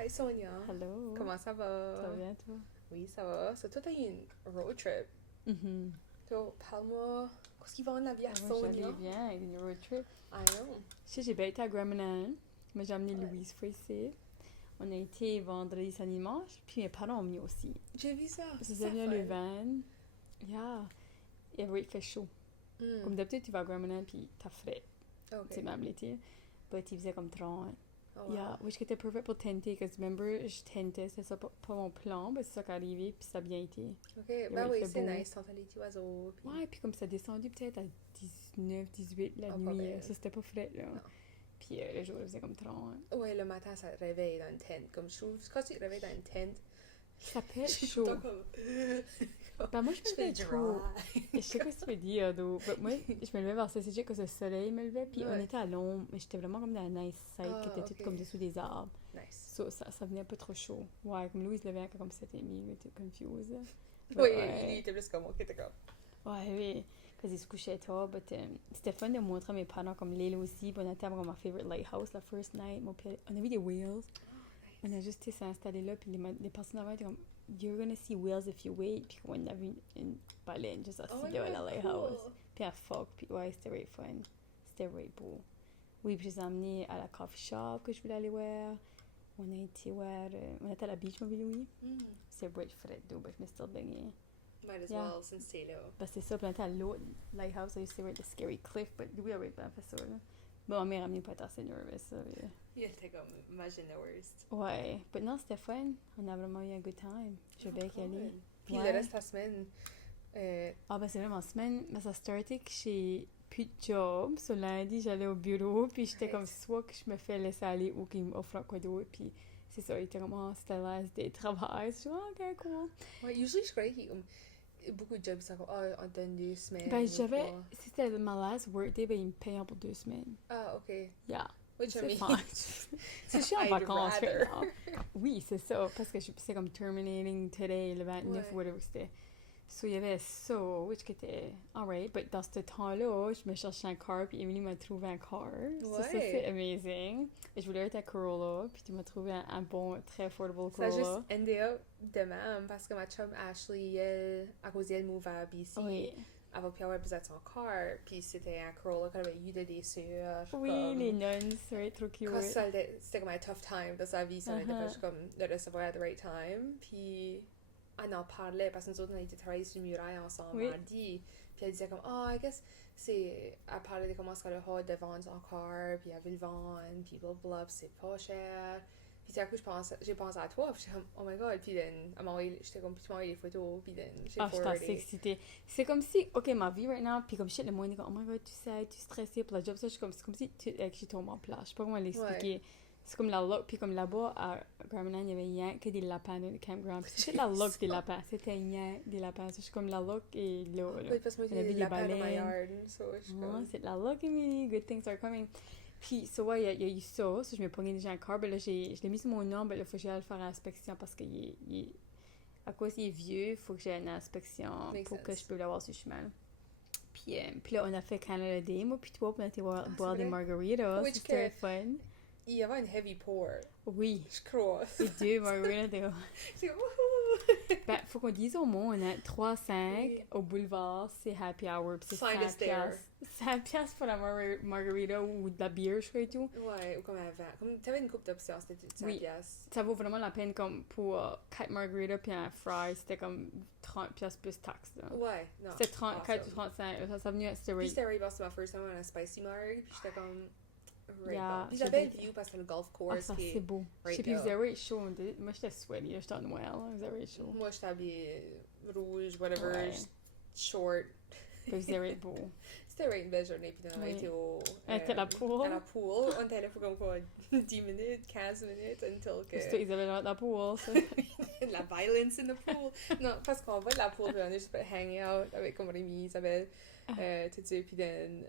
Hi Sonia, Hello. comment ça Ça va? va bien, toi? Oui, ça va. So, toi, t'as eu une road trip. Mhm. Toi, parle-moi, qu'est-ce qui va en vie à Ah ouais, Sonia? j'allais bien avec une road trip. I know. Je sais, j'ai bien été à Graminan, mais j'ai amené Ouais. Louise ici. On a été vendredi, samedi, dimanche, puis mes parents ont mis aussi. J'ai vu ça, Parce c'est qu'ils ça venu le fun. van. Yeah. Et oui, il fait chaud. Hmm, Comme d'habitude, tu vas à Graminan, puis t'as frais. Tu sais, ok. même l'été. Mais il faisait comme 30. Oh Yeah, wow. which était perfect pour tenter, parce que remember, je tentais, c'est ça pas mon plan, mais c'est ça qui est arrivé, puis ça a bien été. Ok, Et oui, ben il oui, fait c'est beau. nice, t'entends les petits oiseaux, puis... Ouais, puis comme ça a descendu peut-être à 19, 18 la Oh, pas nuit, belle. ça c'était pas frais, là. Non. Puis le jour, il faisait comme 30. Ouais, le matin, ça te réveille dans une tente. Comme je trouve, quand tu te réveilles dans une tente, Ça peut je être suis tout le temps chaud. comme... Ben moi, je je me fais levais tôt. dry. Je sais pas si tu veux dire, though. Mais moi, je me levais vers 6 que le soleil me levait, puis on Ouais. était à l'ombre, mais j'étais vraiment comme dans la nice side qui Ah, était toute ok. comme dessous des arbres. Nice. So, ça venait un peu trop chaud. Ouais, comme Louise levait à comme 7h30, mais t'es confused. Mais Oui, il ouais. était plus comme, ok, t'es comme... Ouais, oui. Parce qu'il se couchait tard, but c'était fun de montrer à mes parents comme l'île aussi. Puis on était à ma favorite lighthouse la first night. On a vu des whales. Oh, On a nice. juste s'est installé là, puis les personnes avant étaient comme, You're gonna see whales if you wait. Puis on a vu une baleine juste Oh my assise là à god, la lighthouse. cool. Puis à fuck, puis ouais, c'était very fun. C'était very beau. Oui, puis je les ai emmenés à la coffee shop que je voulais aller voir. On a été voir, on était à la beach, mon Louis. Mm. C'est vrai, frais d'eau, mais je me suis still baigné. Might as Yeah. well, since t'es là. Ben c'est ça, puis on était à l'autre lighthouse, I used to see the scary cliff, but Louis avait pas fait ça, là. Bon, ma mère a mis pas assez nervous, ça. Il était comme, imagine the worst. Ouais, but non, c'était fun. On a vraiment eu un good time. Je vais bien y aller. Puis le Ouais. reste de la semaine, Ah, ben c'est vraiment semaine, mais ça startait que j'ai plus de job. Ce lundi, j'allais au bureau, puis j'étais comme right. soit que je me fais laisser aller ou qu'ils m'offrent quoi d'autre, puis c'est ça, il était vraiment, c'était la last day de travail. Je suis ok, cool. Ouais, usually je croyais qu'il beaucoup de jobs, ça comme, ah, on donne 2 semaines Ben ou j'avais, 3. si c'était ma last workday, ben ils me payaient pour 2 semaines. Ah, ok. Yeah. Which I C'est mean, fine. Si je suis en I'd vacances right rather. now. Oui, c'est ça, parce que c'est comme terminating today, le 29 Ouais. ou whatever c'était. So, il y avait ça, which qui était alright, but dans ce temps-là, je me cherchais un car, puis Emily m'a trouvé un car. So, ça, c'est Ouais. amazing. Et je voulais être à Corolla, puis tu m'as trouvé un bon, très affordable Ça a juste Corolla. endé up de même parce que ma chum Ashley, elle, à cause d'elle, move à BC, Oui. elle va plus avoir besoin de son car. Puis c'était un Corolla qu'elle avait eu de des sœurs. Oui, les Comme, nuns, right, trop cute. quand c'était comme un tough time de sa vie, ça n'était pas juste comme de recevoir at the right time. Puis elle en parlait parce que nous autres, on a été travailler sur le muraille ensemble Oui. mardi. Puis elle disait comme, ah, I guess c'est. Elle parlait de comment est-ce qu'elle a hâte de vendre son car, puis elle veut le vendre, puis blablabla, puis c'est pas cher. Puis tout à coup, j'ai pensé à toi, puis j'étais comme, oh my god. Puis then, j'étais comme, puis tu m'as envoyé les photos, puis then, j'ai Ah, je suis assez forwardé. excitée. C'est comme si, ok, ma vie right now, puis comme shit, le monde est comme, oh my god, tu sais, tu es stressée pour la job, ça, c'est comme si je tombe en place. Je sais pas comment l'expliquer. Ouais. C'est comme la look, puis comme là-bas, à Graminan, il y avait rien que des lapins dans le campground. Puis c'est la look des lapins, c'était rien des lapins. Je suis comme la look et là. Oui, parce que moi, On a j'ai vu des des lapins dans ma baleines. yard, so je suis Ah, comme. c'est la look et me, good things are coming. Puis, so, ouais, il y a eu ça, je me pogné déjà un car, ben là, je l'ai mis sur mon nom, ben là, faut que j'aille le faire à l'inspection parce que à cause il est vieux, il faut que j'aille une inspection Makes pour que je sense. puisse l'avoir sur le chemin. Puis là, on a fait Canada Day, moi, puis toi, puis on a été Ah, boire c'est des vrai? margaritas, Which c'était que, fun. il y avait une heavy pour, Oui, je crois. les deux margaritas, t'es J'étais comme, wouhou! ben, faut qu'on dise au monde, on a 3-5 Oui. au boulevard, c'est happy hour, puis c'est Find us 5 there. piastres. 5 piastres pour la margarita ou de la bière, je crois, et tout. Ouais, ou comme avant. Comme t'avais une coupe d'options, c'était 5 Oui. piastres. Ça vaut vraiment la peine comme pour 4 margaritas puis un fry, c'était comme 30 piastres plus taxes. Là. Ouais, non. C'était 34 ou Awesome. 35, ça venait, c'était Puis rate. c'était right parce que ma first time on a spicy marg, puis j'étais comme, right Yeah, bon. Puis j'ai j'avais le bien- view parce que le golf Ah, course ça qui c'est est beau. Je right sais plus, là. vous avez chaud. Moi j'étais sweaty, là, j'étais en Noël, là, vous avez chaud. Moi, j'étais habillée rouge, whatever, Ouais. short. Puis vous avez beau. C'était right une belle journée, puis on a Oui. été au... On était à la pool. À la pool. On était là pour comme quoi, 10 minutes, 15 minutes, until que... C'était Isabelle dans la pool, ça. la violence in the pool. Non, parce qu'on va de la pool, puis on est juste hang out avec comme Rémi, Isabelle, tout ça, puis then...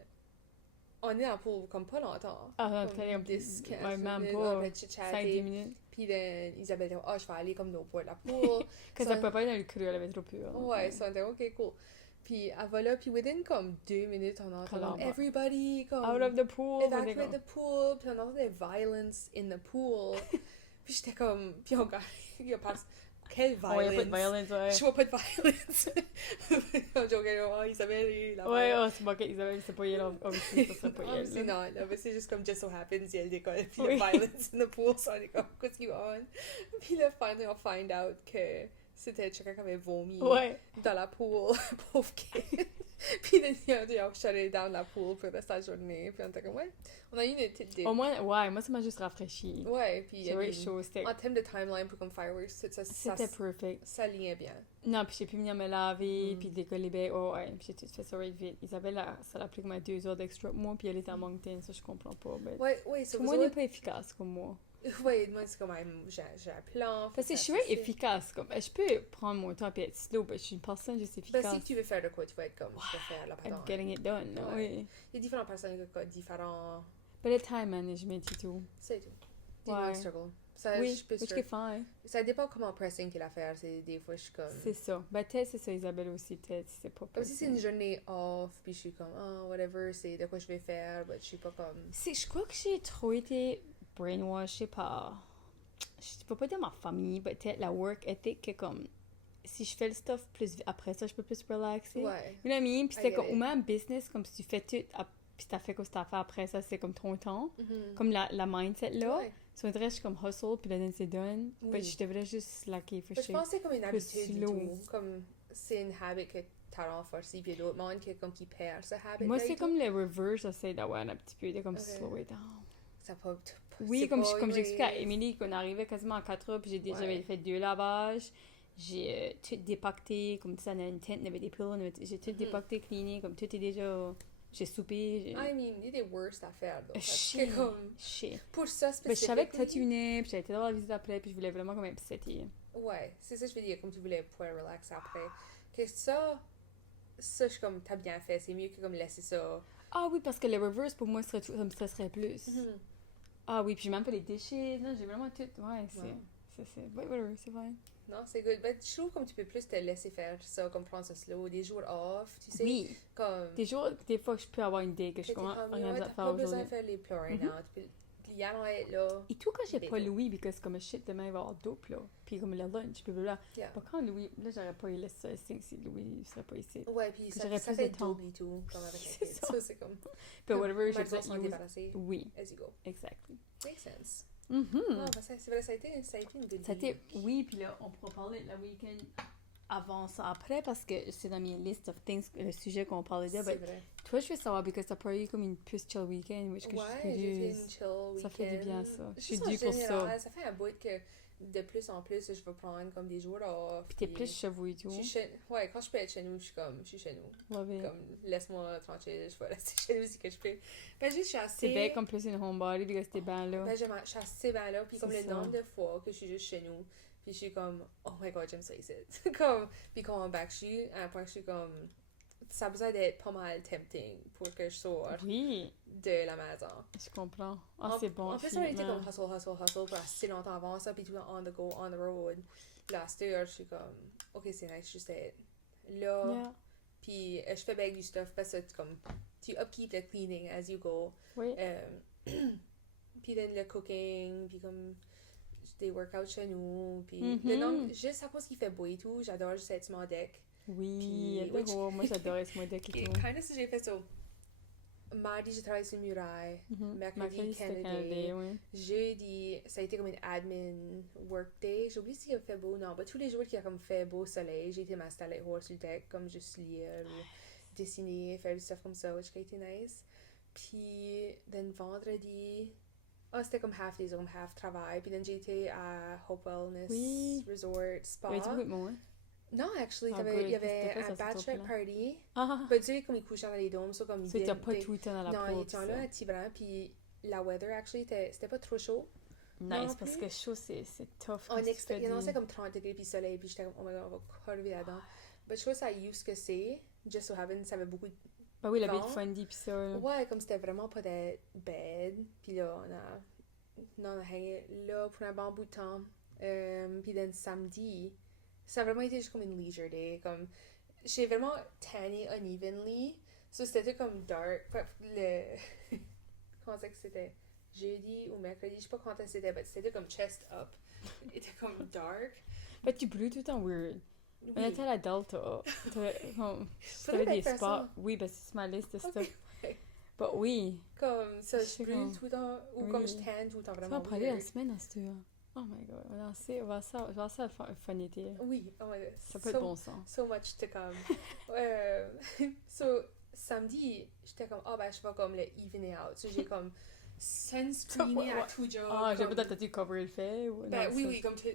On est en pool comme pas longtemps. Ah, Comme t'allais 10, 15 ouais, même minutes, pas on a 5-10 chit-chatté. minutes. Puis then, Isabelle dit, oh, je vais aller comme au bout de la pool. Quand Ça- ça pouvait pas aller dans le cru, elle avait trop peur. Ouais, ça on était ok, cool. Puis elle va là, puis within comme 2 minutes, on entend comme Colombe. everybody comme Out of the pool. evacuate the pool, puis on entend des violence in the pool. Puis j'étais comme, puis on gagne, il y a pas, quelle Oh, il y a pas de violence. violence, ouais. Je vois pas de violence. On joke, oh, Isabelle et la Ouais, mère. oh, c'est bon qu'Isabelle, c'est pas elle, obviously, ça serait pas elle. Obviously là. not, là, mais c'est juste comme just so happens, il y a l'école, puis Oui. il y a violence in the pool, so on est comme, what's going on? Puis là, finally, on find out que c'était quelqu'un qui avait vomi Ouais. dans la pool, pauvre kid. Puis là, ils ont shut it down la pool pour le reste de la journée, puis on était comme, ouais, on a eu une petite dip. Au moins, ouais, moi, ça m'a juste rafraîchi. Ouais, puis C'est vrai chaud, c'était... en termes de timeline pour comme fireworks, C'était perfect. ça lignait bien. Non, puis j'ai pu venir me laver, Mm. puis décoller bien. Oh, ouais, puis j'ai tout fait ça right vite. Isabelle, ça l'a pris comme 2 heures d'extra pour moi, puis elle était à Moncton, ça je comprends pas. Mais... Ouais, Tout le vous monde n'est autres- pas efficace comme moi. Ouais, moi, c'est comme, j'ai un plan. Parce que je suis efficace. efficace, comme, je peux prendre mon temps et être slow, mais je suis une personne juste Ben, efficace. si tu veux faire de quoi, tu vas être comme, je vais faire la I'm patente. getting it done, là, Ouais. oui. Il y a différentes personnes qui ont différents... Mais le time management et tout. C'est tout. Ouais. Différents struggles. Ça, Oui, je peux which sur- is fine. ça dépend comment pressing qu'est l'affaire. C'est des fois, je suis comme... C'est ça. Ben, Ted, c'est ça, Isabelle aussi, Ted, c'est pas Comme si c'est possible. une journée off, puis je suis comme, oh, whatever, c'est de quoi je vais faire, mais je suis pas comme... Je crois que j'ai trop été brainwashée par... Je peux pas dire ma famille, mais peut-être la work ethic, que comme... Si je fais le stuff plus après ça, je peux plus relaxer. Ouais. You know what I mean? Puis c'était I comme, get ou it. même business, comme si tu fais tout, puis t'as fait quoi que t'as fait après ça, c'est comme trop temps. Mhm. Comme la mindset là. Ouais. So, on dirait que je suis comme hustle, puis là, c'est done. Oui. Mais je devrais juste slacker, for Mais je sure. pense que c'est comme une plus habitude du slow. tout. Comme, c'est une habit que t'as renforcée, puis il y a d'autres mondes qui perdent ce habit. Moi, c'est comme le reverse, j'essaie d'avoir un petit peu, de comme Ok. slow it down. Ça pas... Oui, c'est comme, pas comme j'expliquais à anyways. Emily, qu'on arrivait quasiment à 4 heures, puis Ouais. j'avais fait 2 lavages. J'ai tout dépacté, comme ça, on a une tente, on avait des pillows, j'ai tout Mhm. dépacté, cleané, comme tout est déjà... J'ai soupé, j'ai... I mean, il y a des worst affaires, though. Parce Shit. que comme... Shit. Pour ça, Ben, je savais que toi, tu spécifiquement... venais, puis j'avais été dans la visite après, puis je voulais vraiment comme upsetter. Ouais, c'est ça que je veux dire, comme tu voulais pouvoir relaxer après. Que ça, je suis comme, t'as bien fait, c'est mieux que comme laisser ça. Ah oui, parce que le reverse, pour moi, ça me stresserait plus. Mhm. Ah oui, puis j'ai même pas les déchets. Non, j'ai vraiment tout. Ouais, c'est. Ouais. C'est. Ouais, whatever, c'est fine. Non, c'est good. Ben, je trouve comme tu peux plus te laisser faire ça, comme prendre ça slow, des jours off, tu sais. Oui. Comme... Des fois, je peux avoir une idée que je t'es commence comme, rien ouais, à t'as faire pas besoin aujourd'hui. de faire les pleuring Mhm. out. Puis il y en a être là. Et tout quand j'ai pas Des- Louis, parce que comme shit, demain il va y avoir dope, là. Puis comme le lunch, puis là. Yeah. Pas quand Louis. Là, j'aurais pas eu le stressing si Louis serait pas ici. Ouais, puis Que ça, j'aurais ça plus fait de temps. double et tout, comme avec C'est un kid. ça. Ça, c'est comme... But whatever, je Might as well vais s'en use. débarrasser Oui, as you go. exactly. Makes sense. Mhm. Ah, ben c'est vrai, ça a été une good Ça a été, week. oui, puis là, on pourra parler de la week-end avant ça, après, parce que c'est dans mes list of things, le sujet qu'on parlait de. C'est Ben, vrai. toi, je veux savoir, parce que t'as pas eu comme une plus chill week-end, which que je suis Ouais, j'ai fait curieuse. une chill week-end. Ça fait du bien, ça. Je suis Juste en due pour ça. général, ça fait un bout que de plus en plus, je vais prendre comme des jours off. Puis t'es plus cheveux et tout. Ouais, quand je peux être chez nous, je suis comme, je suis chez nous. Love it. Comme, laisse-moi tranquille, je vais rester chez nous si que je peux. Ben, juste, je suis assez... C'est bien comme plus une homebody, parce que t'es bien là. Ben, je suis assez bien là, puis comme C'est le ça. nombre de fois que je suis juste chez nous, puis je suis comme, oh my god, j'aime ça ici. Comme, puis quand on back, je suis à un point que je suis comme, ça a besoin d'être pas mal tempting pour que je sorte Oui, de la maison. je comprends. Ah, c'est bon. En plus, on était finalement. comme hustle pour assez longtemps avant ça, puis tout on the go, on the road. Là, à cette heure, je suis comme, ok, c'est nice, juste être là. Yeah. Puis je fais bien du stuff parce que comme, tu upkeep the cleaning as you go. Oui. Puis le cooking, puis comme des workouts chez nous, puis Mhm. le nombre, juste à cause qu'il fait beau et tout, j'adore juste être sur mon deck. Oui, Puis, adoro. Moi, j'adore ce mode et Puis, tout. kind of, j'ai fait ça. Mardi, j'ai travaillé sur le muraille. Mhm. Mercredi, c'était Canada. Canada, oui. Jeudi, ça a été comme une admin workday. J'ai oublié s'il a fait beau. Non, tous les jours qu'il a comme fait beau soleil, j'ai été m'installer sur le deck, comme juste lire ou dessiner, faire du stuff comme ça, which a été nice. Puis, then vendredi, c'était comme half days, comme half travail. Puis, then j'ai été à Hope Wellness Oui. Resort Spa. Oui, tu beaucoup moins. Non, actually, Ah, il good. y avait C'était pas un ça, c'était bachelor top, party. Ah, Ben, tu sais, comme ils couchaient dans les dômes, ça, comme ils so t'as viennent- pas they- tout le temps dans la Non, peau. ils étaient là à Tibran, puis la weather, actually, c'était pas trop chaud. Nice, non parce plus. que chaud, c'est tough. En quand tu extra, fais il annonçait du- comme 30 degrés puis soleil, puis j'étais comme, oh my god, on va crever là-dedans. Mais je trouve ça use que c'est. Just so happens, ça avait beaucoup de... Bah oui, la Big vent. Fundy pis ça. là. Ouais, comme c'était vraiment pas de bed. Puis là, on a hangé là pour un bon bout de temps. Puis then samedi, ça a vraiment été juste comme une leisure day. Comme, j'ai vraiment tanné unevenly. So c'était tout comme dark. Fait que comment c'est que c'était? jeudi ou mercredi, je sais pas quand c'était, mais c'était comme chest up. C'était comme dark. Ben, tu brûles tout le temps weird. Oui. On était à la Delta. T'avais des faire spots. ça. Oui, ben c'est sur ma liste de Ok. stuff. Ben oui. Comme ça, Je je sais brûle comme- tout le temps, ou oui. comme je tanne tout le temps, Tu vas vraiment prendre la weird. semaine à ce tour. Oh my god. On va ça un fun été. Oui, oh my god. Ça peut être bon sang. So much to come. So, samedi, j'étais comme, ah ben, je vais comme le evener out. So, j'ai comme sunscreené à tout job. Ah, j'ai comme- peut-être tu cover le fait ou Ben non, oui, ça- oui, comme tu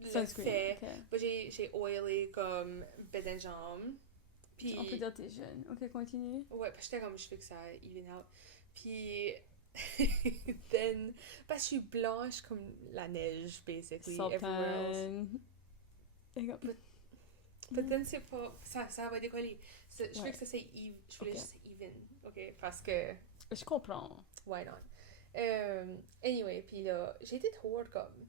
le Sunscreen. fais. ok. Ben, j'ai oilé comme bed and jambes. Puis, On peut dire t'es jeune. Ok, continue. ouais, parce que j'étais comme, je fais que ça even out. Puis, then, parce que je suis blanche comme la neige, basically, everywhere else. Sultan. But then, c'est pas, ça va décoller. Je veux Ouais. que ça c'est even, je voulais Ok. juste even, ok? Parce que, Je comprends. why not? Anyway, puis là, j'ai été trop comme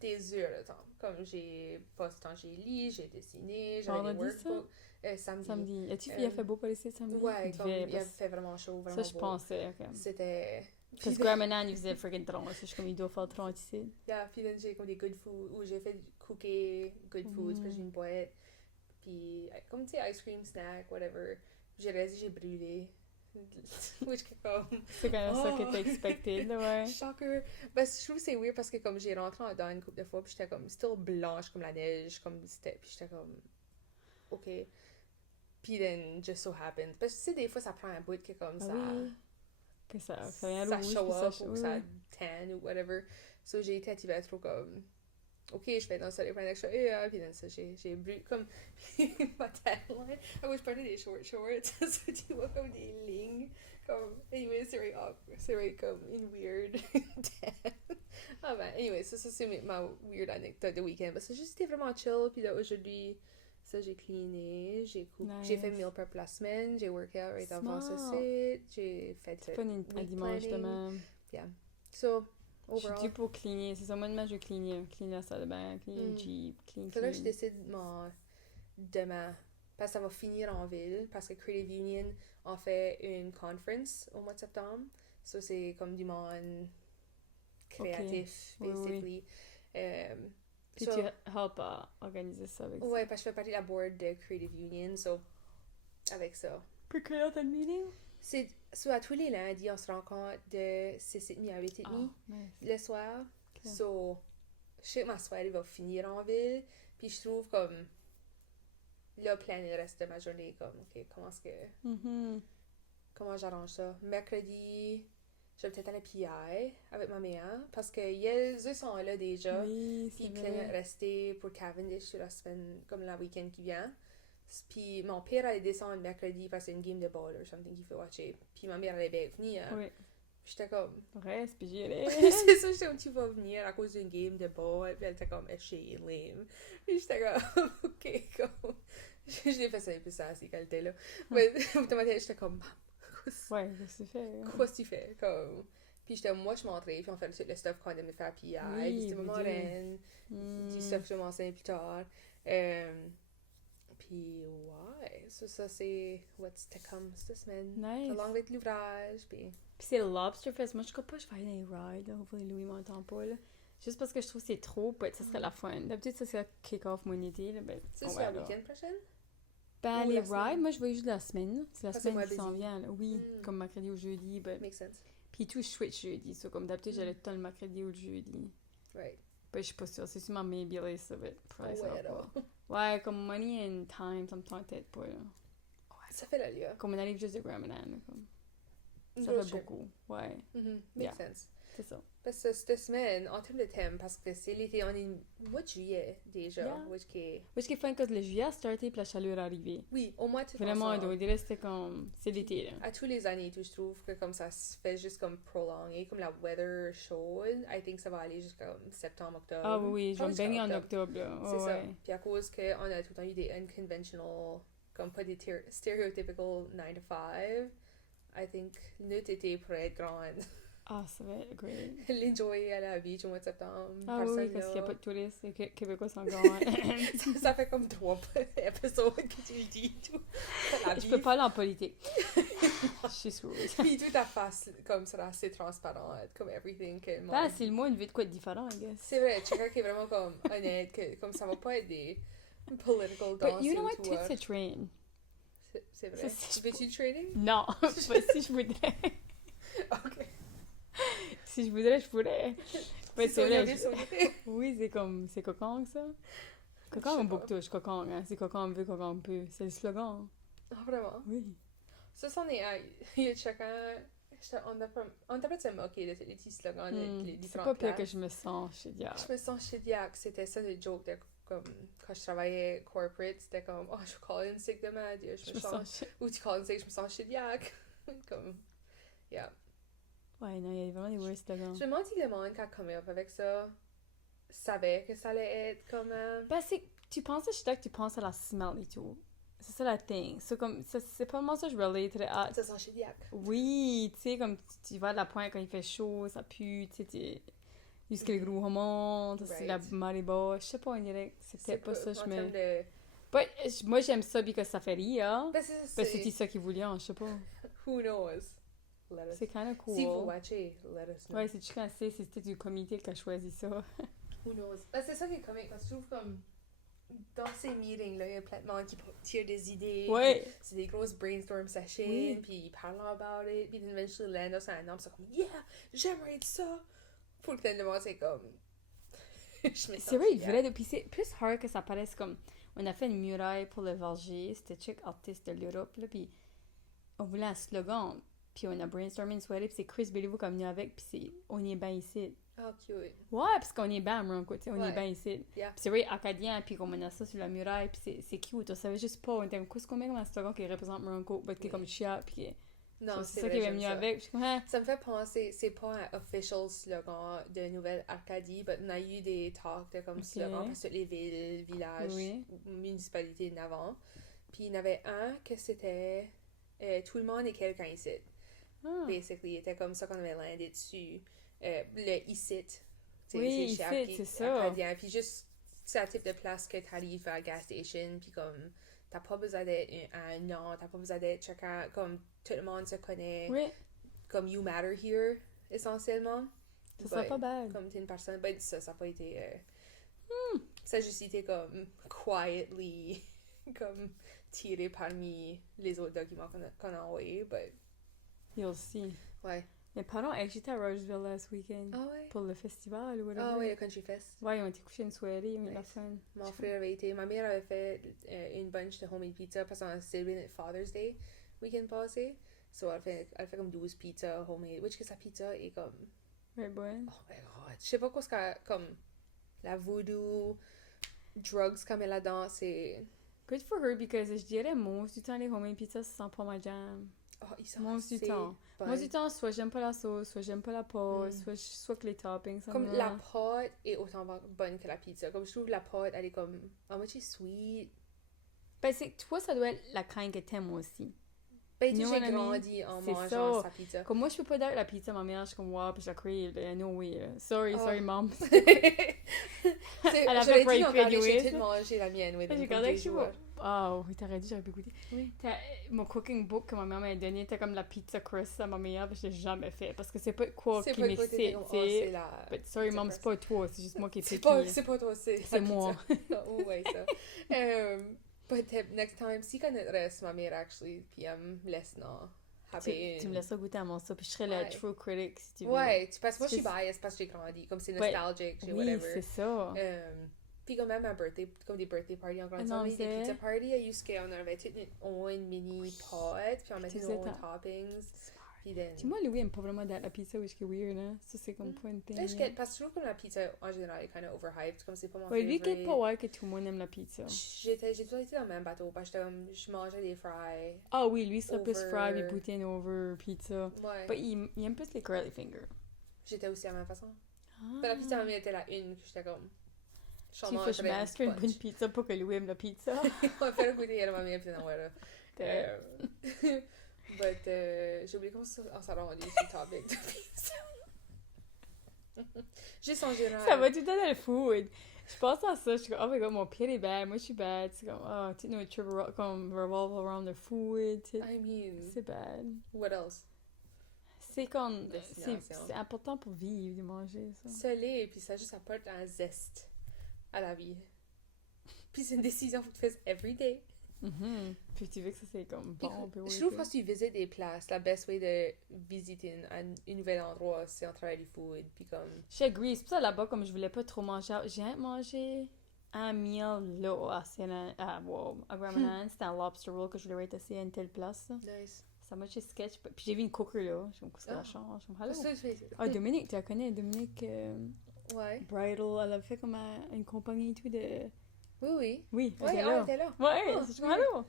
des heures de temps. Comme j'ai passé le temps, j'ai lu, j'ai dessiné, j'avais des Vendredi, ça? workbooks. Samedi. Samedi. Il a fait beau pour laisser samedi? Ouais, comme il a parce- fait vraiment chaud, Ça, vraiment je beau. pensais, ok. C'était... Parce que Gramanan, il faisait friggin' 30. Je suis comme, il doit faire 30 ici. Yeah, puis then, j'ai comme des good food, ou j'ai fait cooker good foods, puis j'ai une boîte. Puis, comme tu sais, ice cream, snack, whatever. J'ai réalisé, j'ai brûlé. Which est comme... C'est quand même ça que Oh. t'as expecté, là, ouais. Shocker. Ben, je trouve que c'est weird parce que comme j'ai rentré dedans une couple de fois, puis j'étais comme still blanche comme la neige, comme c'était, puis j'étais comme ok. Puis then just so happened. Parce que tu sais des fois ça prend un bout que comme Ah ça oui. Que ça vient ça rouge, show puis up ça ou que oui, ça oui. tan ou whatever. So j'ai été activée trop comme ok, je fais dans ça les points d'extra et puis then ça j'ai brûlé comme ma tagline. I was portais des shorts. So tu vois comme des lignes. Comme, anyway, c'est very awkward. C'est very comme une weird tan. Ah ben, anyway, ça c'est ma weird anecdote de week-end. Parce que juste c'était vraiment chill. Puis là, aujourd'hui, ça j'ai cleané. J'ai fait Nice. meal prep la semaine. J'ai workout right avant ce Smart. site. J'ai fait C'est pas un week dimanche de planning. même. So, Je suis overall. due pour cleaner. C'est ça, moi, demain, je vais cleaner. Cleaner la salle de bain, cleaner le Mm. Jeep, C'est là que je clean. décide demain. Parce que ça va finir en ville. Parce que Creative Union en fait une conference au mois de septembre. Ça, c'est comme du monde créatif, Oui, oui. basically. Puis So- tu help à organiser ça avec Ouais, parce que je fais partie de la board de Creative Union, so, avec ça. ça. Puis créer un meeting? C'est, so, à tous les lundis, on se rencontre de 6h30 à 8h30 Ah, nice. le soir. Ok. So, je sais que ma soirée va finir en ville, puis je trouve comme, là, planer le reste de ma journée, comme, ok, Mhm. comment j'arrange ça? Mercredi, je vais peut-être aller à PI avec ma mère, parce que eux sont là déjà. Oui, Puis c'est ils plaignaient de vrai. rester pour Cavendish sur la semaine, comme la week-end qui vient. Puis mon père allait descendre mercredi parce que c'est une game de ball ou something qu'il faut watcher. Puis ma mère allait bien venir. Oui. Puis j'étais comme... Reste, puis j'y allais. c'est ça, j'étais comme, tu vas venir à cause d'une game de ball. Puis elle était comme, chier, lame. Puis j'étais comme, ok, comme... je l'ai fait ça un peu ça, ces qualités-là. Mais dans ma tête, j'étais comme, Ouais, c'est fait. quoi tu fais? Comme... Puis j'étais, moi, je m'entrais, puis on fait le stuff qu'on aime faire à PI. Oui, Puis c'était vous maman deux. reine. Mm. Du stuff que je m'enseigne plus tard. Puis ouais, ça c'est what's to come cette semaine. Nice. Along avec l'ouvrage, puis... Puis c'est Lobster Fest. Moi, je crois pas que je vais aller dans les rides. Là. Hopefully, Louis m'entend pas. Là. Juste parce que je trouve que c'est trop. Peut-être ça serait la fin. D'habitude, ça serait kick-off mon été. Là. Ben, C'est on sur la verra. week-end prochaine? Ben, Ou les la semaine? rides, moi, je vais juste la semaine. là. C'est la Parce que c'est semaine moins qui s'en busy. vient. Là. Oui, Mm. comme mercredi ou jeudi. Ben. Makes sense. Puis tout, je switch jeudi. So, comme d'habitude, j'allais tout le temps le mercredi ou le jeudi. Right. Ben, je suis pas sûre. C'est sûrement maybe là, ça va être price. Ouais, alors. Ouais, comme money and time, ça me tente peut-être pas. Là. Ça fait l'allure. Comme on arrive juste de Gramanan. Là, comme. Une Ça grosse fait trip. beaucoup. Ouais, Mhm, Yeah. Makes sense. c'est ça. Parce que cette semaine, en termes de thème, parce que c'est l'été, on est au mois de juillet déjà, Yeah. which qui est... Moi, ce qui est fun, quand le juillet a starté, puis la chaleur est arrivée. Oui, au moins, tu Vraiment, on doit dire c'était comme. C'est l'été, là. À tous les années, tout, je trouve que comme ça se fait juste comme prolongé, comme la weather chaude, I think ça va aller jusqu'à septembre, octobre. Ah oui, oui, je vais me Jusqu'à baigner en octobre. octobre, là. C'est Ouais, ça. ouais. Puis à cause qu'on a tout le temps eu des unconventional, comme pas des stereotypical 9 to 5, I think notre été pourrait être grande. Ah, ça va être great. L'enjoy aller à la beach au mois de septembre. Ah oui, Personne parce qu'il n'y a là. pas de touristes. Les Québécois sont grands. Ça fait comme 3 épisodes que tu le dis tout. La Je peux vie. pas aller en politique. Je suis screwed. Puis tout ta face comme ça assez transparente, comme everything que le monde. Ben, c'est le mot une vie de quoi de différent, I guess. C'est vrai, quelqu'un qui est vraiment comme honnête, que, comme ça va pas être des political danses. But you know what? ou Tout quoi. se train. C'est vrai. Ça, Tu fais-tu le trading? Non, pas si je voudrais. Ok. Si je voudrais, je pourrais. Mais c'est vrai. Sonia, Sonia. Oui, c'est comme. C'est cocon, ça. Je Cocon sais ou pas. bouctouche, cocon, hein. C'est cocon veut, cocon peut. C'est le slogan. Ah, vraiment? Oui. Ça, c'en est un. Il y a chacun. On t'a pas de se moquer de les petits slogans de les C'est différentes pas pire que places. je me sens chez Diable. Je me sens chez Diac, c'était ça le joke de comme quand je travaillais corporate, c'était comme oh je call in sick demain, je me sens chez... ou tu call in sick, je me sens chez Diac. Comme yeah. Ouais, non, il y a vraiment des worst slogans. Je me demande si le monde qui a come up avec ça savait que ça allait être comme Ben, c'est... Tu penses à chez Diac, tu penses à la smell et tout. C'est ça la thing. C'est comme... C'est pas vraiment ça que je relate à... ça sent chez Diac. Oui, tu sais, comme tu vas à la pointe quand il fait chaud, ça pue, tu sais, jusqu'à le gros remonte, c'est la Right. marée basse, je sais pas, on dirait que c'est peut-être pas ça, je en me... termes de But, moi, j'aime ça parce que ça fait rire. ben Ben, c'est c'était ça qu'ils voulaient, je sais pas. who knows. Let us C'est kind of cool. si vous watchez, let us know. Ouais, c'est juste quand c'était du comité qui a choisi ça. Who knows. Ben, c'est ça qui est comique parce que je trouve comme dans ces meetings-là, il y a plein de monde qui tirent des idées. Ouais. puis C'est des grosses brainstorm sessions, Oui. puis ils parlent about it, puis eventually land sur un homme, c'est comme yeah, j'aimerais être ça. Pour que le monde c'est comme. Je me sens C'est vrai, il fière. voulait depuis c'est plus hard que ça paraisse comme on a fait une muraille pour le Verger, c'était chick artiste de l'Europe là, puis on voulait un slogan, puis on a brainstormé une soirée, puis c'est Chris Béliveau qui est venu avec, puis c'est on est bien ici. Oh, cute. Ouais, parce qu'on est bien à Moronco, tu sais, on Ouais. est bien ici. Yeah. Puis c'est vrai acadien, puis qu'on a ça sur la muraille, puis c'est cute, on savait juste pas, on était comme qu'est-ce qu'on met comme un slogan qui représente Moronco, but qui est comme chiant, puis Non, c'est c'est ça vrai, qui est j'aime venu ça. avec, puis je suis comme, hein, Ça me fait penser, c'est pas un official slogan de Nouvelle-Arcadie, mais on a eu des talks de comme Ok. slogan pour toutes les villes, villages, Oui. municipalités d'avant. Puis il y en avait un que c'était tout le monde est quelqu'un ici. ah. Basically, c'était comme ça qu'on avait landé dessus. Le ICIT. tu sais, Oui, c'est chez ICIT, c'est ça. Acadien. Puis juste, c'est le type de place que t'arrives à la gas station, puis comme, t'as pas besoin d'être un nom, t'as pas besoin d'être chacun, comme tout le monde se connaît, Oui, comme you matter here, essentiellement. ça serait But, pas bad. Comme t'es une personne, ben ça a pas été. Ça a juste été comme quietly, comme tiré parmi les autres documents qu'on a envoyés, but You'll see. ouais. Mes parents, j'étais à Roseville last weekend Ah ouais? pour le festival ou whatever. Ah ouais, le Country Fest. Ouais, ils ont été coucher une soirée, ils ont eu la Nice. fun. Mon frère avait été, ma mère avait fait une bunch de homemade pizza parce qu'on a célébré notre Father's Day week-end passé. So elle fait comme 12 pizzas homemade, which que sa pizza est comme, Right, bonne. oh my god, je sais pas quoi ce qu'a, comme, la voodoo, drugs comme elle a là-dedans, c'est, Good for her, because je dirais, most du temps, les homemade pizzas, ça sent pas ma jam. oh, ils sont Most du assez temps. bonnes. Most du temps, soit j'aime pas la sauce, soit j'aime pas la pâte, Mm. soit que les toppings, ça Comme me la rend- pâte est autant bonne que la pizza. Comme je trouve la pâte, elle est comme, how much is sweet. Ben, c'est que toi, ça doit être la kind que t'aimes aussi. Ben, tu You sais, know j'ai what I mean? grandi en C'est mangeant ça. sa pizza. Comme moi, je peux pas dire la pizza, ma mère, je suis comme, wow, puis je la crave, là, no way, là. Sorry, Oh. sorry, mom. Elle Elle a avait fait dit, Fried on allait Pig, j'ai oui. tout mangé la mienne, oui, J'ai comme regardé des que je jours. vois. Oh, oui, t'aurais dit, j'aurais pu goûter. Oui. Mon cooking book que ma mère m'a donné, c'était comme la pizza crust à ma meilleure, puis je l'ai jamais fait. Parce que c'est pas quoi C'est qui pas le côté m'excite, comme, tu oh, c'est sais. la... But sorry, pizza mom, crust. c'est pas toi, c'est juste moi qui est C'est picky. pas toi, c'est C'est la moi. pizza. Oh, ouais, ça. But next time, si qu'on reste, ma mère, actually, puis elle me laisse, non, Tu me laisseras goûter à mon ça, puis je serais Ouais. la true critic si tu veux. Ouais, parce que moi, je suis C'est- biased parce que j'ai grandi. Comme c'est Ouais. nostalgique, j'ai Oui, whatever. c'est ça. Puis comme même un birthday, comme des birthday parties en Ah grandissant, non, on avait des c'est- pizza parties, à Yusuke, on avait toute une mini pâte, puis on mettait Tu nos faisais own ta- toppings, puis then... Tu vois, Louis aime pas vraiment la pizza, which is weird, hein. Ça, c'est comme pas une thing. Là, je get, parce que je trouve que la pizza, en général, est kind of overhyped, comme c'est pas mon Ouais, lui, favorite. qui pas ouais que tout le monde aime la pizza. J'ai toujours été dans le même bateau, parce que je mangeais des fries. Ah oui, lui, serait plus Over- fry, puis poutine over pizza. Ouais. But il aime plus les curly fingers. J'étais aussi à la même façon. Ah. Mais la pizza, ma mère était la une, que j'étais comme... J'en Tu fais je mangerais master une bunch. bonne pizza pour que Louis aime la pizza. On va faire goûter à ma mère, puis non, voilà. T'es- But, j'ai oublié comment on s'est rendu sur le topic de pizza. Juste en général. Ça va tout le temps dans le food. Je pense à ça, je suis comme, oh my god, mon pied est bad, moi je suis bad. C'est comme, oh, tu sais, nos trips comme revolve around the food, tu sais. I mean, C'est bad. what else? C'est comme, Destination. c'est important pour vivre de manger, ça. Salé, puis ça juste apporte un zeste à la vie. Puis c'est une décision que tu fais every day. Puis tu veux que ça c'est comme bon, puis Je trouve que quand tu visites des places, la best way de visiter un nouvel endroit, c'est en travaillant du food, puis comme... Je agree, c'est pour ça là-bas, comme je voulais pas trop manger, j'ai mangé un meal là à Gramanan, c'était un lobster roll que je voulais essayer à une telle place. Nice. Ça m'a fait sketch, puis j'ai vu une cooker là, je me suis dit, la change, je me Qu'est-ce hello. que tu fais? Ah, Dominique, tu la connais, Dominique Ouais. Bridal, elle a fait comme une compagnie et tout de... Oui, oui. Oui, elle Ouais, était ah, là. t'es là. Ouais, Ah, c'est comme hello.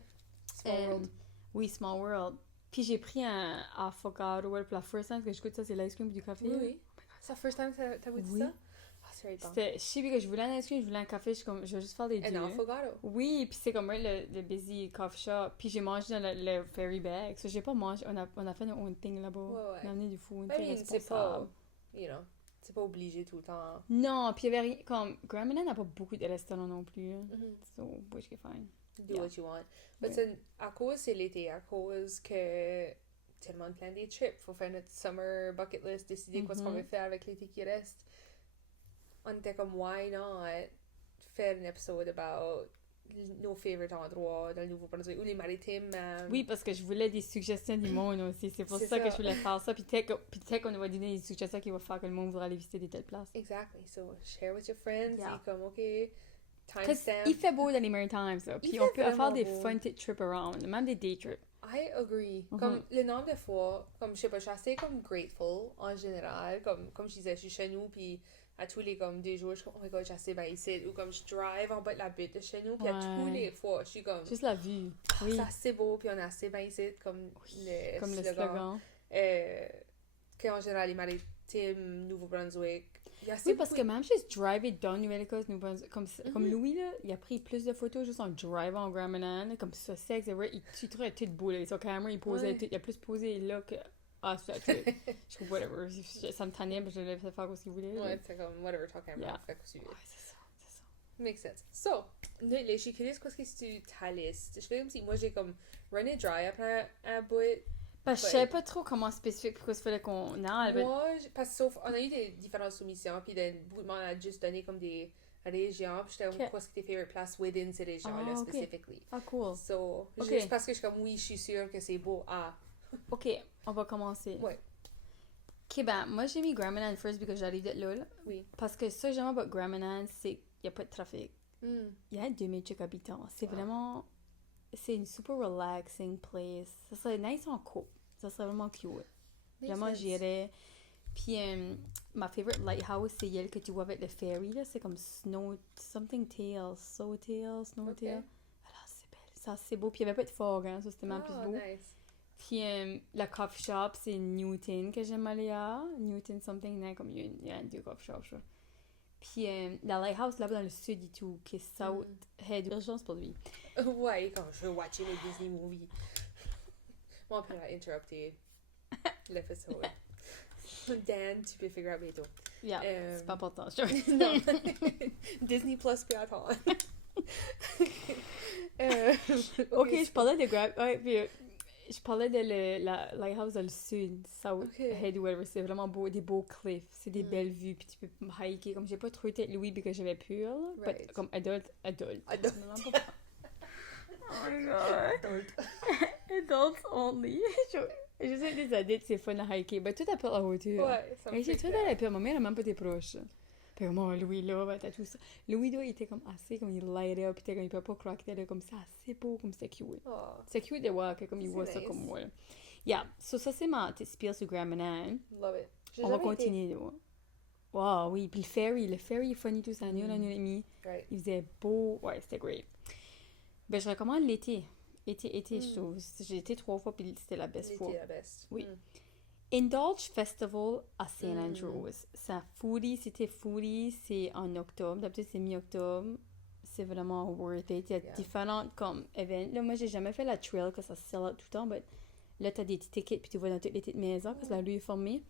Small world. Oui, Small World. Puis j'ai pris un avocado pour la first time que je goûte ça, c'est l'ice cream du café. Oui, oui. C'est la first time que t'as goûté Oui. ça? Ah, c'est vrai bon. C'était, je sais que je voulais un ice cream, je voulais un café, je suis comme, je vais juste faire les deux. Un affogato. Oui, puis c'est comme le busy coffee shop. Puis j'ai mangé dans le ferry bag. So j'ai pas mangé, on a fait notre own thing là-bas. Ouais, ouais. On a amené du food, I mean, c'est pas, responsable. you know, c'est pas obligé tout le temps. Non, puis il y avait rien, comme, Grandma n'a pas beaucoup de restaurants non plus. Hein. Mhm. So, which is fine. Do Yeah. what you want. Mais Oui. c'est à cause c'est l'été, à cause que tout le monde plan des trips, faut faire notre summer bucket list, décider quoi ce qu'on Mhm. veut faire avec l'été qui reste. On était comme, why not faire un épisode about nos favorite endroits dans le Nouveau-Brunswick ou les maritimes. Oui, parce que je voulais des suggestions du monde aussi. C'est pour C'est ça que ça. je voulais faire ça. Puis peut-être qu'on va donner des suggestions qui vont faire que le monde voudra aller visiter des telles places. Exactly. So, share with your friends. Yeah. Et comme, OK, Parce timestamp. qu'il fait beau dans les Maritimes, ça. Il Puis fait on peut faire vraiment des beau. fun trips around, même des day trips. I agree. Mhm. Comme le nombre de fois, comme je sais pas, je suis assez comme grateful en général. Comme je disais, je suis chez nous, puis à tous les comme 2 jours, je suis comme, oh my god, j'ai assez bien ici. Ou comme je drive en bas de la butte de chez nous, puis à tous Ouais. les fois, je suis comme, Juste la vue. Oui, c'est assez beau, puis on est assez bien ici, comme le comme le slogan. slogan. Qu'en général, les maritimes, Nouveau-Brunswick, il y a assez Oui, parce que beaucoup même juste driver dans Nouvelle-Écosse, comme Mhm. Louis, là, il a pris plus de photos juste en drivant en Gramanan, comme ça, c'est vrai, il trouvait tout beau, là, son caméra, il posait Ouais. tout, il a plus posé là que... Ah, c'est ça, je trouve, whatever, ça me tannait, mais je le laissais faire ce qu'il voulait. là. Ouais, c'est comme, whatever, talk camera, Yeah. fait que tu veux. Ouais, c'est ça, c'est ça. Makes sense. So, là, je suis curieuse, qu'est-ce que tu ta liste? Je fais comme si moi j'ai comme run it dry après un bout. Parce que je savais pas trop comment spécifique pourquoi il fallait qu'on aille. Moi, parce que sauf, on a eu des différentes soumissions, puis beaucoup de monde a juste donné comme des régions, puis j'étais comme, Ok. quoi c'est tes favorite places within ces régions-là, Ah, ok. specifically. Ah, cool. So, Ok. juste parce que je suis comme, oui, je suis sûre que c'est beau. Ah, Ok, on va commencer. Ouais. Ok, ben, moi j'ai mis Gramanan first parce que j'arrive d'être là. oui. Parce que ça, j'aime about Gramanan, c'est qu'il n'y a pas de trafic. Hmm. Il y a 2000 habitants. C'est Wow. vraiment. C'est une super relaxing place. Ça serait nice en couple. Ça serait vraiment cute. Makes Vraiment, sense. j'irais. Puis, ma favorite lighthouse, c'est elle que tu vois avec le ferry. Là. C'est comme Snow. Something Tail. Snowtail. Snowtail. Ok. Alors, c'est belle. Ça, c'est beau. Puis, il n'y avait pas de fog, hein. Ça, c'était même Ah, plus beau. nice. Puis, la coffee shop, c'est Newton que j'aime aller à. Newton something, là, comme il y a deux coffee shops, là. Puis, la lighthouse là-bas dans le sud et tout, qui est South Head. Urgence pour lui. Ouais, quand je veux watcher les Disney movies. Mon père a interrupté l'épisode. Dan, tu peux figure out bientôt. Yeah, Euh, c'est pas important, je Non. Disney Plus peut attendre. Euh, Ok, je parlais de Grab. Ouais, puis je parlais de la lighthouse dans le sud, South Ok. Head ou whatever. C'est vraiment beau, des beaux cliffs, c'est des Mm. belles vues, puis tu peux hiker. Comme j'ai pas trop été avec Louis parce que j'avais peur, là. Right. But comme adulte. Adult. Oh my god. Adults only. Je sais que les adultes, c'est fun à hiker. Ben, tout à peu la hauteur. Ouais, ça me Et j'ai fait tout à la peur. Ma mère, elle a même pas été proche. Puis moi, Louis, là, ben, t'as tout ça. Louis, là, il était comme assez, comme il light up, puis il peut pas croquer, là, comme ça, assez beau, comme c'est cute. Oh, C'est cute de voir que comme il C'est voit ça nice. comme moi. Là. Yeah, so ça c'est ma petite spiel sur Gramanan. love it. J'ai On va jamais été. continuer là. Wow, oui, puis le ferry est funny tout ça, une année et demie. Right. Il faisait beau, ouais, c'était great. Ben je recommande l'été. Été, je trouve. J'ai été 3 fois, puis c'était la best fois. L'été la best. Oui. Mm. Indulge Festival à St. Mm. Andrews. C'était foodie, c'est en octobre. D'habitude, c'est mi-octobre. C'est vraiment worth it. Il y a Yeah. différentes comme events. Là, moi, j'ai jamais fait la trail, que ça se sell out tout le temps, mais là, t'as des petits tickets, puis tu vas dans toutes les petites maisons, parce que la rue est formée.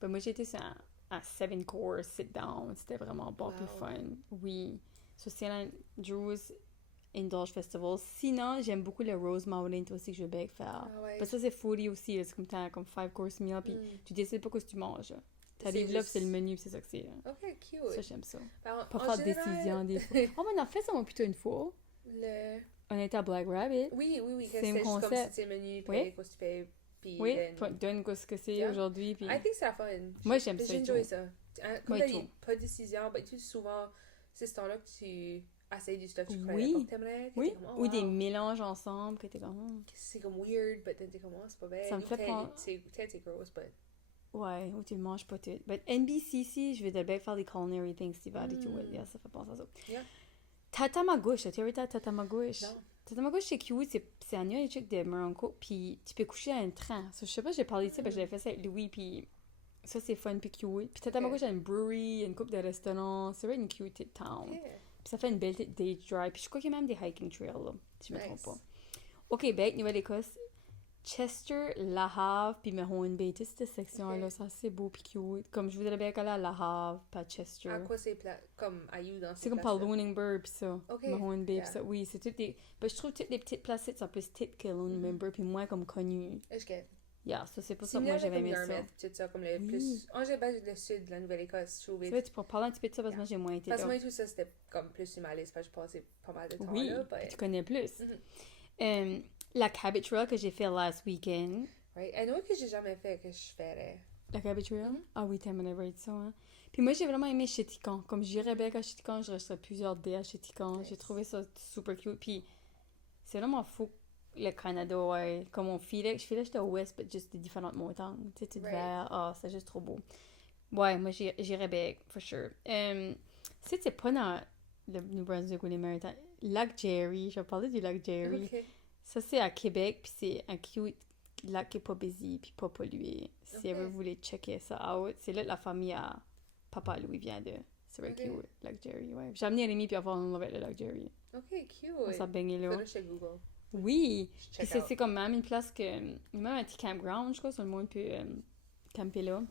Ben, moi, j'ai été sur à 7 course, sit down. C'était vraiment bon puis Wow. fun. Oui. So, St. Andrews Indulge Festival. Sinon, j'aime beaucoup le Rose Mountain aussi que je vais faire. Ah ouais. Parce que ça, c'est foodie aussi. là. C'est comme t'as comme 5 course meal puis tu décides pas ce que tu manges. T'arrives là, puis c'est le menu, puis c'est ça que c'est. Ok, cute. Ça, j'aime ça. Ben, Pas en faire de général, décision des fois. Oh, mais on a fait ça, moi, plutôt une fois. Le... On était à Black Rabbit. Oui, que C'est c'est un juste comme si concept. c'est le menu, Oui. puis quoi tu payes, puis Oui, then... donne ce que c'est Yeah. aujourd'hui. Puis... I think c'est la fun. Moi, j'aime ça et J'ai enjoy tout. ça. Hein, Moi comme et t'as dit, tout. pas de décision, ben tu souvent, c'est ce temps-là que tu essayes du stuff que tu Oui. connais pas que t'aimerais, que Oui, t'es comme, oh, ou des wow. mélanges ensemble, que t'es comme... C'est comme weird, but then t'es comme, oh, c'est pas bad. Ça me fait Peut-être penser- c'est gross, but... Ouais, ou tu le manges pas tout. But NBCC, je vais d'abord faire des culinary things cet hiver et tout. Mm. Yeah, ça fait penser à ça. Yeah. Tatamagouche, as-tu vu Tatamagouche? Non. Tatamagouche, c'est cute, c'est un new chick de Morocco, puis tu peux coucher à un train. So, je sais pas, j'ai parlé de ça, parce que j'avais fait ça avec Louis, puis ça, c'est fun, puis cute. Puis Tatamagouche a une brewery, une couple de restaurants, c'est vraiment une cute petite town. Yeah. Puis ça fait une belle petite date drive, puis je crois qu'il y a même des hiking trails, là, si je me trompe Nice. pas. Au Québec, Nouvelle-Écosse, Chester, La Havre, puis Mahone Bay, toute cette section-là, Ok. ça, c'est beau, puis cute. Comme je voudrais bien aller à La Havre, pas à Chester. À quoi c'est comme à you dans C'est ces comme par places-là? Lunenburg pis ça. Ok, Mahone Bay yeah. pis ça. Oui, c'est toutes des... Ben, je trouve toutes les petites places sont plus petites que Lunenburg puis moins comme connues. Je get. Yeah, ça c'est pour ça que Similaire moi j'avais comme aimé ça. Yarmouth, tout ça, comme le Oui. plus... En général, le sud de la Nouvelle-Écosse, je trouvais. C'est vrai, tu pourrais parler un petit peu de ça parce que Yeah. moi j'ai moins été Parce que là. moi, tout ça, c'était comme plus sur ma liste, parce que je passais pas mal de temps Oui, là, puis but... tu connais plus. Mhm. La Cabbage Trail que j'ai fait last weekend. Right. Un autre que j'ai jamais fait, que je ferais. La Cabbage Trail? Mhm. Ah oui, t'aimerais bien ça, hein. Puis moi j'ai vraiment aimé Chéticon. Comme j'irais bien à Chéticon, je resterais plusieurs days à Chéticon. J'ai Nice. trouvé ça super cute. Puis c'est vraiment fou le Canada, ouais. Comme on filait, je filais j'étais au ouest, mais juste des différentes montagnes. Tu sais, tout Right. vert. Ah, c'est juste trop beau. Ouais, moi j'irais bien, for sure. C'est pas dans le New Brunswick ou les Maritimes. Lac Jerry, je vais parler du lac Jerry. Ok. Ça c'est à Québec, puis c'est un cute lac qui est pas busy, puis pas pollué. Si Ok. vous voulez checker ça out, c'est là que la famille à Papa Louis vient de. C'est vrai Ok. cute, lac Jerry, ouais. J'ai amené Rémi puis avoir un avec le lac Jerry. Ok, cute. On s'est baigné là. Faudrait que je Google. Oui! Je Puis check c'est out. c'est comme même une place que... Même un petit campground, je crois, sur le monde peut camper là.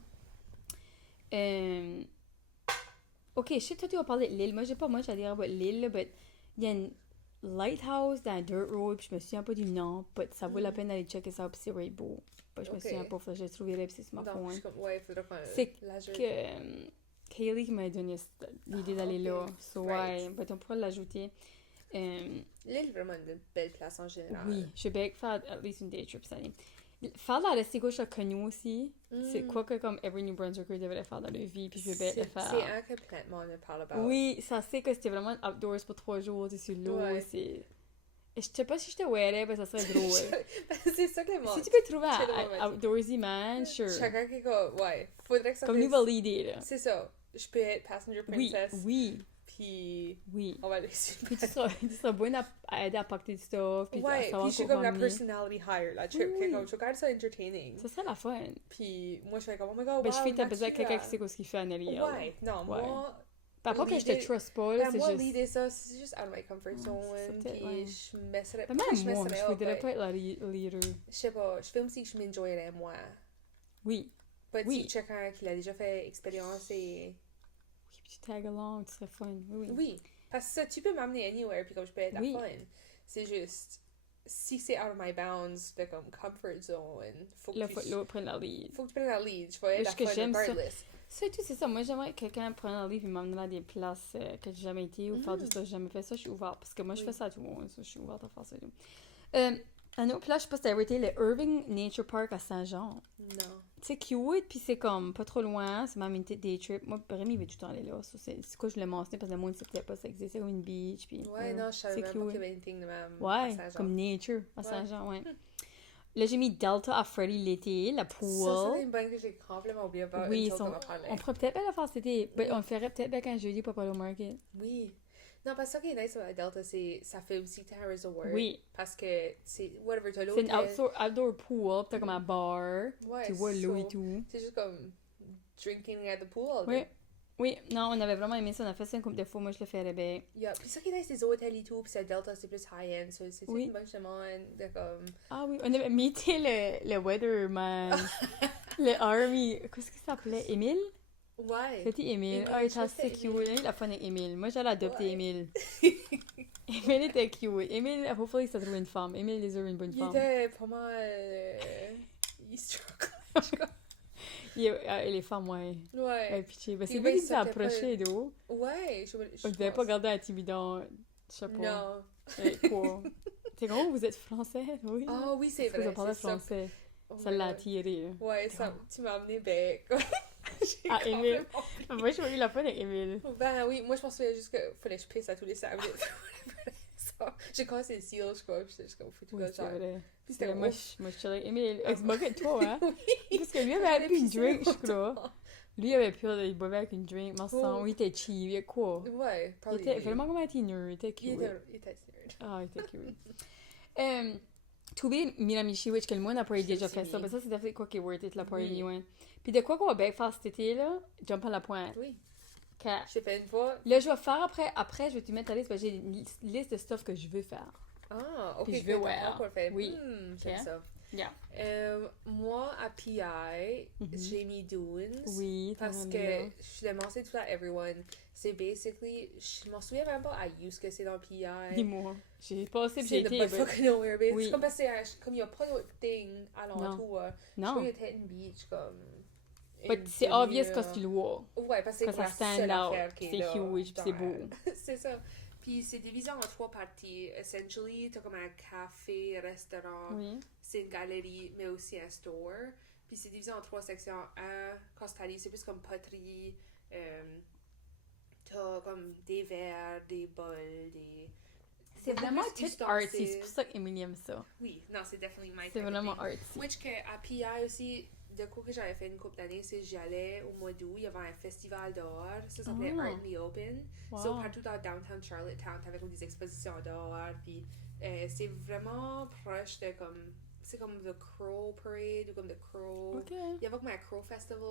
Ok, je sais toi tu vas parler de l'île. Moi, j'allais dire about l'île, là, but il y a une lighthouse dans Dirt Road, puis je me souviens pas du nom, but ça vaut la peine d'aller checker ça, puis c'est vraiment beau. But je me Ok. souviens pas, faut que je le trouverai, puis c'est sur ma Non, je phone. suis comme, ouais, faudrait qu'on... C'est la Que Kaylee qui m'a donné l'idée Ah, d'aller ok. là. So, Right. ouais, but on pourra l'ajouter. L'île est vraiment une belle place en général. Oui, je vais bien faire at least une day trip cette année. Faire la Restie Gauche à Canoe aussi, c'est quoi que comme every New Brunswicker devrait faire dans leur vie, puis je vais bien le faire. C'est un que complètement on ne parle pas. Oui, ça c'est que c'était vraiment outdoors pour 3 jours, tu sur l'eau, Ouais. c'est... Et je sais pas si je te wearais, ben ça serait drôle. C'est ça que les Si tu peux trouver c'est un drôle, outdoorsy man, sure. Chacun qui go, ouais. Faudrait que ça Comme fasse- nouvelle idée, là. C'est ça. Je peux être passenger Oui, princess. oui, Puis oui. on va aller sur Puis tu seras bonne à aider à packer du stuff, puis à Ouais, savoir puis je suis quoi comme la ramener. personality hire, la trip. Oui. Que comme, je regarde ça entertaining. Ça serait la fun. Puis moi, je fais comme, oh my god, Ben, wow, je fais t'as Mathieu, besoin de quelqu'un qui sait ce qu'il fait en arrière. là. Ouais, non, Ouais. moi, Ben, pas que je te l'idée- trust pas, là, ben, c'est moi, juste... l'idée, ça, c'est juste out of my comfort c'est zone. ça, peut-être, ouais. Puis je messerais Ben, pas que même moi, messerais je up, voudrais but pas être la leader. je sais pas, je fais aussi que je m'enjoyerais moi. Oui. Pas Oui. si quelqu'un qui l'a déjà fait expérience et... Oui, puis tu tag along, tu serais fun. Oui, oui. Oui, parce que ça, tu peux m'amener anywhere, puis comme je peux être Oui. à fun. C'est juste, si c'est out of my bounds de comme comfort zone, faut que Là, tu... faut que l'autre prenne la lead. Faut que tu prennes la lead, je vais être Parce à que fun j'aime ça. regardless. C'est tout, c'est ça. Moi, j'aimerais que quelqu'un prenne la lead et m'emmener à des places que j'ai jamais été ou faire du stuff que j'ai jamais fait. Ça, je suis ouverte. Parce que moi, je Oui. fais ça à tout le monde. Ça, je suis ouverte à faire ça. et tout. Un autre place, je sais pas si t'as arrêté, le Irving Nature Park à Saint-Jean. Non. C'est cute, puis c'est comme pas trop loin. C'est même une petite day trip. Moi, Rémi veut tout le temps aller là. Ça, c'est quoi, je voulais mentionner parce que le monde ne savait pas ça existait. C'est comme une beach. Puis, Ouais, non, je savais c'est même pas cute. qu'il y avait anything de même à Ouais, Saint-Jean. comme nature à Ouais. Saint-Jean, ouais. Là, j'ai mis Delta à Freddy l'été, la Ça, pool. c'est une bonne que j'ai complètement oublié about Oui, until son- qu'on en parlait. on pourrait peut-être pas la faire cet été. Oui. On le ferait peut-être bien qu'un jeudi pour pas aller au market. Oui. Non, parce que ça qui est nice avec Delta, c'est ça fait aussi que t'as un resort. Oui. Parce que c'est whatever, t'as C'est une l'hôtel. outdoor pool, pis t'as comme un bar. Ouais, Tu vois l'eau et so, tout. c'est juste comme drinking at the pool all Oui. day. Oui, non, on avait vraiment aimé ça. On a fait ça une couple de fois. Moi, je le ferais bien. Yeah. Puis ça qui est nice, les hôtels et tout, puis ça Delta, c'est plus high-end. So, c'est Oui. une bonne demande de comme... Ah oui, on avait imité le Weatherman. Le Army. Qu'est-ce qu'il s'appelait? Émile? Ouais. C'était Émile. Émile, Ah, il je était assez sais, cute. Émile. Il a fun avec Émile. Moi, j'allais adopter Ouais. Émile. Émile était cute. Émile, hopefully, ça trouve une femme. Émile déserve une bonne Il femme. était pas mal. Il struggle. Les femmes, ouais. Ouais. Pitié. Ben, Puis c'est ouais, lui il qui s'est sortait pas- approché, d'eau. Ouais, On devait pas garder intimidant. Je sais pas. Non. Quoi? C'est gros, vous êtes français, oui? Ah oui, c'est Parce que vrai. vous parlez c'est ça. français. Oh Ça my l'a God. attiré. Ouais, ça, tu m'as amené bec. J'ai Ah, Émile. complètement- Moi, j'ai eu la fun avec Émile. Ben oui, moi je pensais juste qu'il fallait que je pisse à tous les 5 minutes. Ça. J'ai commencé le seal, je crois, puis j'étais juste comme faut tout Oui, le c'est genre. vrai. Puis c'était Moi, ouf. je suis allée. Émile, il se Ah. moquait de toi, hein? Oui. Parce que lui avait J'allais pris une pisser drink, je longtemps. crois. Lui, il avait peur, il buvait avec une drink. Moi, Oh. il était cheap. Il était quoi? Ouais, Il probably. était vraiment comme un teener. Il était Il cute. était nerd. Ah, il était cute. Trouver Miramichi, which que le monde n'a pas Je déjà sais fait ça. bien. Mais ça, c'est peut-être quoi qui est worth it, la party, Oui. ouais. Puis de quoi qu'on va bien faire cet été, là? Jump à la pointe. Oui. Que- Je t'ai fait une fois. Là, je vais faire après, je vais te mettre la liste, parce que j'ai une liste de stuff que je veux faire. Ah, ok. Puis je vais que t'as wear. pas encore fait. Oui. J'aime Ok. ça. Yeah. Moi, à PI, Mhm. j'ai mis Dunes. Oui, t'as Parce rendu que là. je l'ai mentionné tout à everyone. C'est basically. Je m'en souviens même pas à où ce que c'est dans PI. Dis-moi. J'ai passé puis C'est j'ai the été. butt fucking nowhere, mais Oui. c'est comme parce que comme il y a pas d'autre thing alentour. Je Non. crois qu'il y a Titan Beach comme. But une c'est obvious demi-heure. quand tu le vois. Ouais, parce que c'est Quand comme ça la stand seule out, affaire qui est c'est là huge, puis c'est dans- beau. C'est ça. Puis c'est divisé en 3 parties. Essentially, t'as comme un café, restaurant, Oui. c'est une galerie, mais aussi un store. Puis c'est divisé en 3 sections. Quand c'est allé, c'est plus comme poterie. T'as comme des verres, des bols, des... C'est beaucoup vraiment plus tout artsy. ustensiles. C'est pour ça qu'Emily aime ça. Oui, non, c'est definitely my C'est type of vraiment thing. artsy. Which que à PI aussi, de quoi que j'avais fait une couple d'années, c'est que j'y allais au mois d'août, il y avait un festival dehors, ça s'appelait Ah. Art in the Open. Wow. So partout dans downtown Charlottetown, t'avais comme des expositions dehors, puis c'est vraiment proche de comme, c'est comme The Crow Parade ou comme The Crow. Ok. Il y avait comme un Crow Festival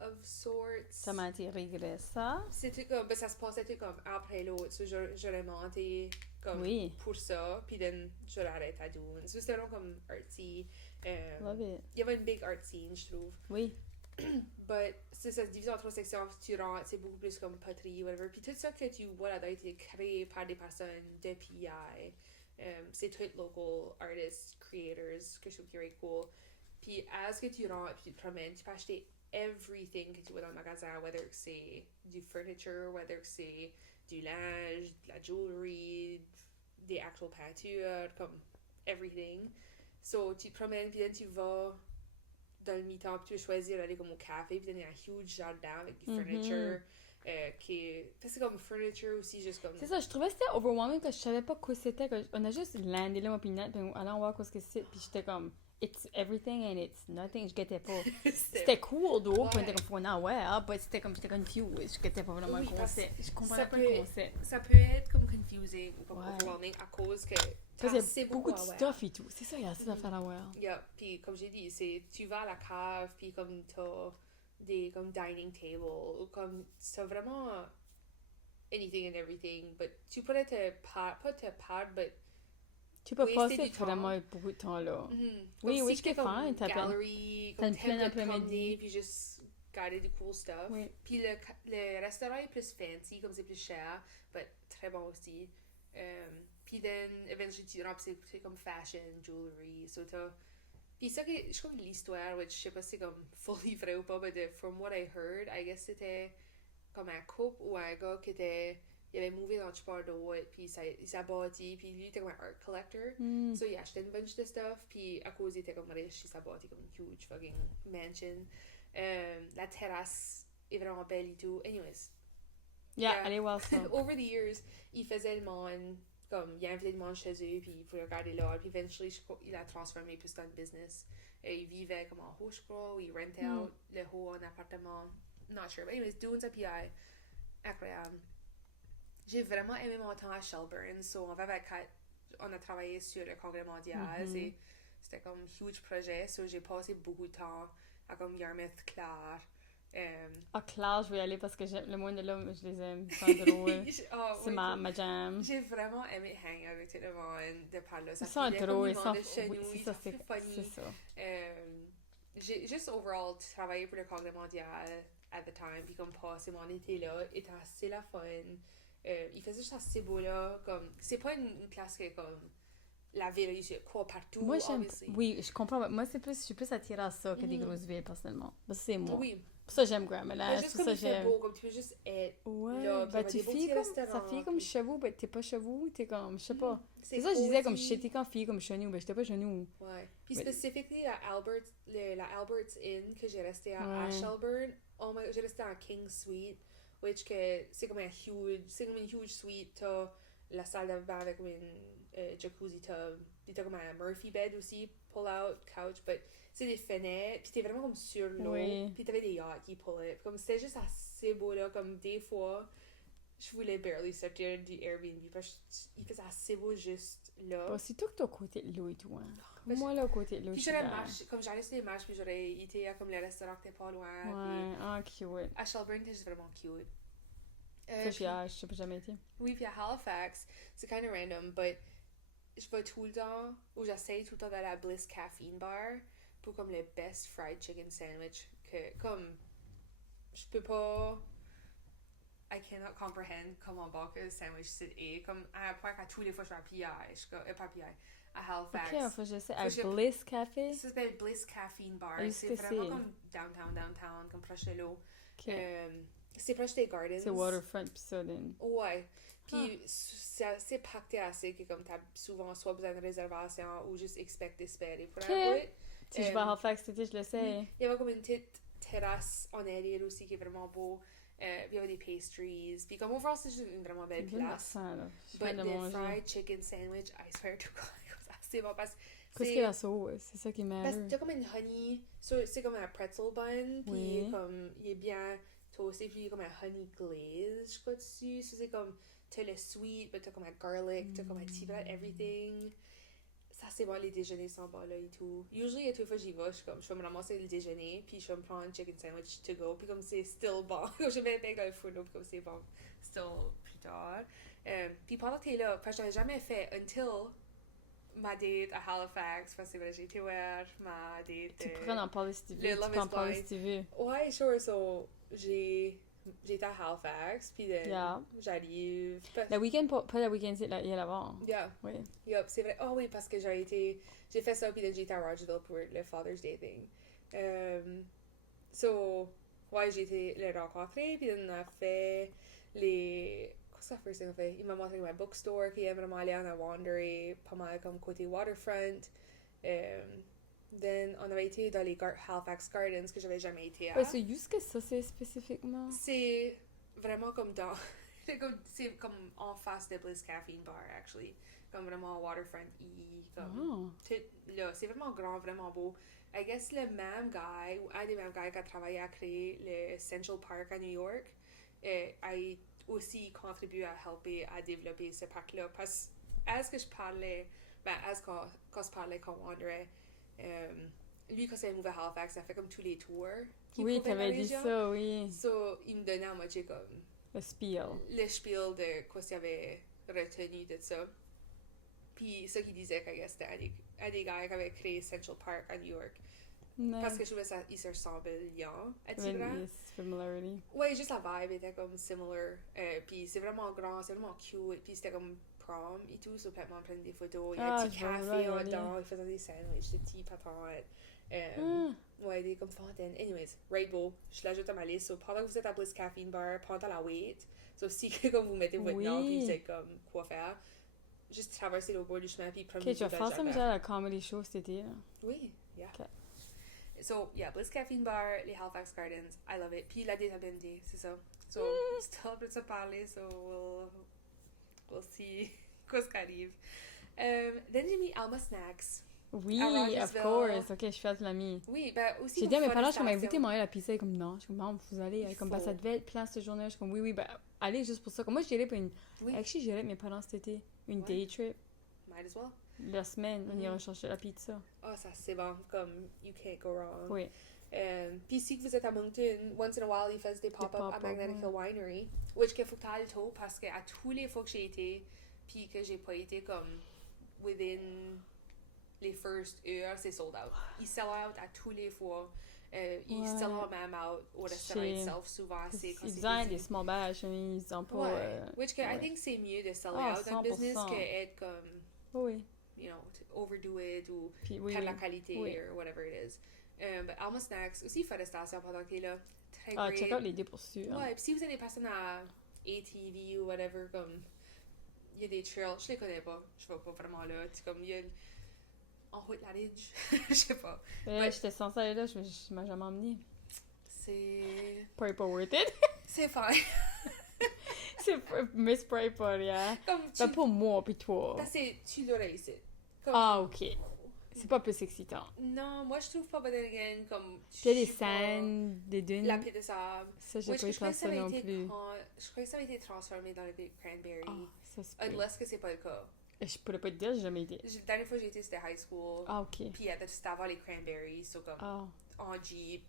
of sorts. Ça m'a attiré ça. C'était comme, ben, ça se passait tout comme après l'autre, so j'aurais monté comme Oui. pour ça, puis then j'aurais arrêté à Dune. So c'était vraiment comme artsy. Love it. Il y avait une big art scene, je trouve. Oui. But c'est ça, divisé en 3 sections, tu rentres, c'est beaucoup plus comme poterie, whatever. Puis tout ça que tu vois là-dedans a été créé par des personnes de PI. C'est tout local artists, creators, que je trouve qui est cool. Puis as que tu rentres, puis tu te promènes, tu peux acheter everything que tu vois dans le magasin, whether que c'est du furniture, whether que c'est du linge, de la jewelry, des actual peintures, comme everything. So tu te promènes, puis là tu vas dans le mi-temps, puis tu veux choisir d'aller comme au café, puis il y a un huge jardin avec du Mhm. furniture, qui est... C'est comme furniture aussi, juste comme... C'est ça, je trouvais que c'était overwhelming que je savais pas quoi c'était. On a juste landé là, moi puis Nat, puis on allait voir quoi ce que c'est, puis j'étais comme, it's everything and it's nothing, je guettais pas. C'était cool, d'eau, Ouais. puis on était comme, mais c'était comme, j'étais confused, je guettais pas vraiment Oui, le parce concept. Je ça comprenais pas peut- le concept. Ça peut être comme confusing ou comme Ouais. overwhelming à cause que Parce t'as qu'il y assez a beaucoup de à voir. stuff et tout. C'est ça, il y a assez Mhm. d'affaires à voir. Yeah, puis comme j'ai dit, c'est tu vas à la cave, puis comme t'as des comme dining table, ou comme t'as vraiment anything and everything, but tu pourrais pas te perdre, but Tu peux waster passer du temps. vraiment beaucoup de temps là. Mhm. Oui, Comme oui, si ce qui est t'es comme fine, t'as plein- gallery, t'as comme une pleine t'aimes te après-midi. promener, puis juste garder du cool stuff. Oui. Puis le restaurant est plus fancy, comme c'est plus cher, but très bon aussi. Puis then, eventually, tu rentres, c'est comme fashion, jewelry, so t'as... Puis ça, je trouve l'histoire, which je sais pas si c'est comme fully vrai ou pas, mais from what I heard, I guess c'était comme un couple ou un gars qui était... Il avait mouvé dans le de Wood, puis il s'est bâti, puis lui, il était comme un art collector. Mm. So, il achetait une bunch de stuff, puis à cause il était comme riche, il s'est bâti comme une huge fucking mansion. La terrasse est vraiment belle et tout. Anyways, Yeah, Yeah. allez voir ça. over the years, il faisait le monde, comme, il invitait le monde chez eux, puis il pouvait regarder là, puis eventually, je crois, il a transformé plus dans le business. Il vivait comme en haut, je crois, ou il rentait Mm. out le haut en appartement. Not sure, but anyways, Dunes à PI, incroyable. J'ai vraiment aimé mon temps à Shelburne, so on a travaillé sur le congrès mondial, Mhm. c'était comme un huge projet, so j'ai passé beaucoup de temps à comme Yarmouth, Clare. Ah, Claire, je vais y aller parce que le monde de là, je les aime. Ils sont drôles. Ah, C'est oui, ma jam. j'ai vraiment aimé hang avec tout le monde de par là. Ils sont filait comme drôles, ils ils sont... vendaient chez Oui, nous, c'est ils ça, sont c'est funny. ça. J'ai juste overall travaillé pour le congrès mondial. at the time, puis comme passer mon été là était assez la fun. Il faisait juste assez beau là, comme c'est pas une place que comme la ville il y a quoi partout. Moi, j'aime. Obviously. Oui, je comprends. Moi, je suis plus attirée à ça que des Mhm. grosses villes, personnellement. Parce que c'est moi. Oui, Pour ça, j'aime Grand mais Ménage. juste Pour comme ça, il fait j'aime. beau, comme tu peux juste être Ouais. là, puis Ben, on a tu des beaux filles petits comme. Ça restaurants, fille comme puis- chez vous, ben, t'es pas chez vous, t'es comme. Je sais pas. C'est C'est ça, je disais comme cozy. j'étais quand fille comme chez nous, ben, j'étais pas chez nous. Ouais. Puis Mais- spécifiquement la Albert's Inn que j'ai resté à Ouais. Shelburne, oh my god, j'ai resté en King Suite, which que c'est comme une huge suite, t'as la salle de bain avec comme une jacuzzi tub, puis t'as comme un Murphy bed aussi, pull out couch, but c'est des fenêtres, puis t'es vraiment comme sur l'eau, Oui. puis t'avais des yachts qui pullaient, puis comme c'était juste assez beau là, comme des fois je voulais barely sortir du Airbnb parce qu'il faisait assez beau juste là. Bon, c'est tout que t'es au côté de l'eau et tout, hein. Ben, Moi, là, au côté de l'eau, Puis je suis j'aurais dans- marché, comme j'allais sur les marches, puis j'aurais été à comme le restaurant qui était pas loin. Ouais, ah, cute. Puis à Shelburne, c'était juste vraiment cute. Ça, j'y ai, je sais pas jamais été. Oui, puis à Halifax, c'est kind of random, but je vais tout le temps, ou j'essaye tout le temps d'aller à Bliss Caffeine Bar pour comme le best fried chicken sandwich que, comme, je peux pas, I cannot comprehend comment bon que le sandwich c'est, comme, à point qu'à tous les fois je vais à PI, pas à PI, à Halifax. Ok, faut que je sais. À Faut que je- Bliss Café. Ça s'appelle Bliss Caffeine Bar. Et C'est ce que vraiment c'est? comme downtown, comme proche de l'eau. Ok. C'est proche des Gardens. C'est waterfront, pis ça, then. Ouais. Puis c'est assez pacté assez que comme t'as souvent soit besoin de réservation ou juste expect d'espérer pour Ok. un bout. Si je vais à Halifax cet été, je le sais. Il y avait comme une petite terrasse en arrière aussi qui est vraiment beau. Puis il y avait des pastries. Puis comme overall, c'est juste une vraiment C'est belle bien place. ça, là. Je But viens de the manger. fried chicken sandwich, I swear to God, c'est assez bon parce que Qu'est-ce que la sauce? C'est ça qui parce que m'aide. t'as comme une honey, c'est comme un pretzel bun, puis Oui. comme il est bien toasté, puis il y a comme un honey glaze, je crois, dessus. So, c'est comme, t'as le sweet, mais t'as comme un garlic, t'as comme un tea bread, everything. Ça, c'est bon, les déjeuners sont bons là et tout. Usually, à toutes les fois j'y vais, je vais me ramasser le déjeuner, puis je vais me prendre un chicken sandwich to go, puis comme c'est still bon, comme je mets un bec dans le fourneau, puis comme c'est bon, still plus tard. Puis pendant que t'es là, parce que j'avais jamais fait until ma date à Halifax, parce que c'est vrai, j'ai été voir ma date. Tu pourrais en parler si tu veux. le Tu Love peux en is parler Blind. si tu veux. Ouais, sure, so j'ai été à Halifax, puis Yeah. j'arrive. Le week-end, pas le week-end, c'est il y a là-bas. Yeah, Oui. yup, c'est vrai. Oh oui, parce que j'ai fait ça, puis j'ai été à Rogerville pour le Father's Day thing. So, ouais, j'ai été le rencontrer, puis on a fait les... Qu'est-ce que first thing on fait? Il m'a montré ma bookstore, qui est vraiment allé en a wanderer, pas mal comme côté waterfront. Then, on avait été dans les Halifax Gardens, que j'avais jamais été à. Ouais, c'est juste que ça, c'est spécifiquement. C'est vraiment comme dans... c'est comme en face de Bliss Caffeine Bar, actually. Comme vraiment waterfront y comme... Ah. Tout, là, c'est vraiment grand, vraiment beau. I guess le même guy, ou un des mêmes gars qui a travaillé à créer le Central Park à New York, a aussi contribué à helper à développer ce parc-là. Parce que je parlais, quand je parlais quand on wanderait, lui, quand c'est move à Halifax, ça fait comme tous les tours. qu'il Oui, pouvait dans t'avais la dit région. ça, oui. So, il me donnait à moitié comme Le spiel. le spiel de quoi qu'il avait retenu de ça. Puis ça qu'il disait que c'était un des gars qui avait créé Central Park à New York. Non. Parce que je trouvais ça, il se ressemblait bien à Even Tigran. yes, familiarity. Ouais, juste la vibe était comme similar. Puis c'est vraiment grand, c'est vraiment cute. Puis c'était comme prom et tout, so complètement prendre des photos. Il y a Ah, un petit je vois café en aller. dedans, il faisait des sandwichs, des petits patates. Ah. Ouais, des comme fontaines. Anyways, right beau, je l'ajoute à ma liste. So, pendant que vous êtes à Bliss Caffeine Bar, pendant la wait, so si comme vous mettez votre nom, puis vous êtes comme quoi faire, juste traverser le bord du chemin, puis prendre Ok, tu vas faire ça, mais j'ai à la comedy show cet été, là. Oui, yeah. Ok. So, yeah, Bliss Caffeine Bar, les Halifax Gardens, I love it. Puis la date a bien été, c'est ça. So, still après ça parler, so we'll see qu'est-ce qui arrive. Then j'ai mis Alma Snacks. Oui, À of Rogersville. course. Ok, je suis de l'ami. Oui, ben aussi J'ai pour dit à mes faire parents, des je suis comme invité stations. manger la pizza. Elle est comme non. Je suis comme non, vous allez. Elle est comme bah, faut. ça devait être plein cette journée. Je suis comme oui, ben allez juste pour ça. Comme moi, j'irais pour une. Oui, Actually, j'irais avec mes parents cet été. Une Ouais. day trip. might as well. La semaine, on Mhm. ira chercher la pizza. Oh, ça c'est bon, comme you can't go wrong. Oui. Puis si vous êtes à Moncton, once in a while, ils font des pop-up à pop-up, Magnetic ouais. Hill Winery. Which qu'il faut que t'ailles tôt parce que à tous les fois que j'ai été, puis que j'ai pas été comme within les first heures, c'est sold out. Ils sell out à tous les fois. Ils Ouais. still ont même out au restaurant Chez- itself souvent assez quand Ils c'est faisaient busy. des small batch, hein, ils ont pas... Ouais. Which que I ouais. think c'est mieux de sell Ah, out un business 100%. que être comme, Oui, you know, to overdo it ou puis oui, perdre la oui. qualité Oui. or whatever it is. But Alma Snacks, aussi forestation pendant que t'es là, très Ah, great. check out les deux poursuites. Ouais, puis si vous êtes des personnes à ATV ou whatever, comme, il y a des trails, je les connais pas, je vais pas vraiment là, tu comme, il y a en haute la ridge, je sais pas. Ouais. J'étais censée aller là, je m'as jamais emmené. C'est... Probably pas worth it. C'est fine. C'est pas... Mais c'est probably pas, yeah. Comme tu... Ben, pour moi, puis toi. Parce que tu l'aurais ici. Comme... Ah, ok. C'est pas plus excitant. Non, moi je trouve pas, but then again, comme... Puis il y a des je sais pas, scènes, des dunes. La pile de sable. Ça, j'ai Moi, pas eu ça avait non été plus. je crois que ça avait été transformé dans le pile de cranberry. Ah, ça se peut. Unless que c'est pas le cas. Je pourrais pas te dire, j'ai jamais été. La dernière fois que j'ai été, c'était high school. Ah, ok. Puis c'était avant les cranberries, so comme Ah, en Jeep,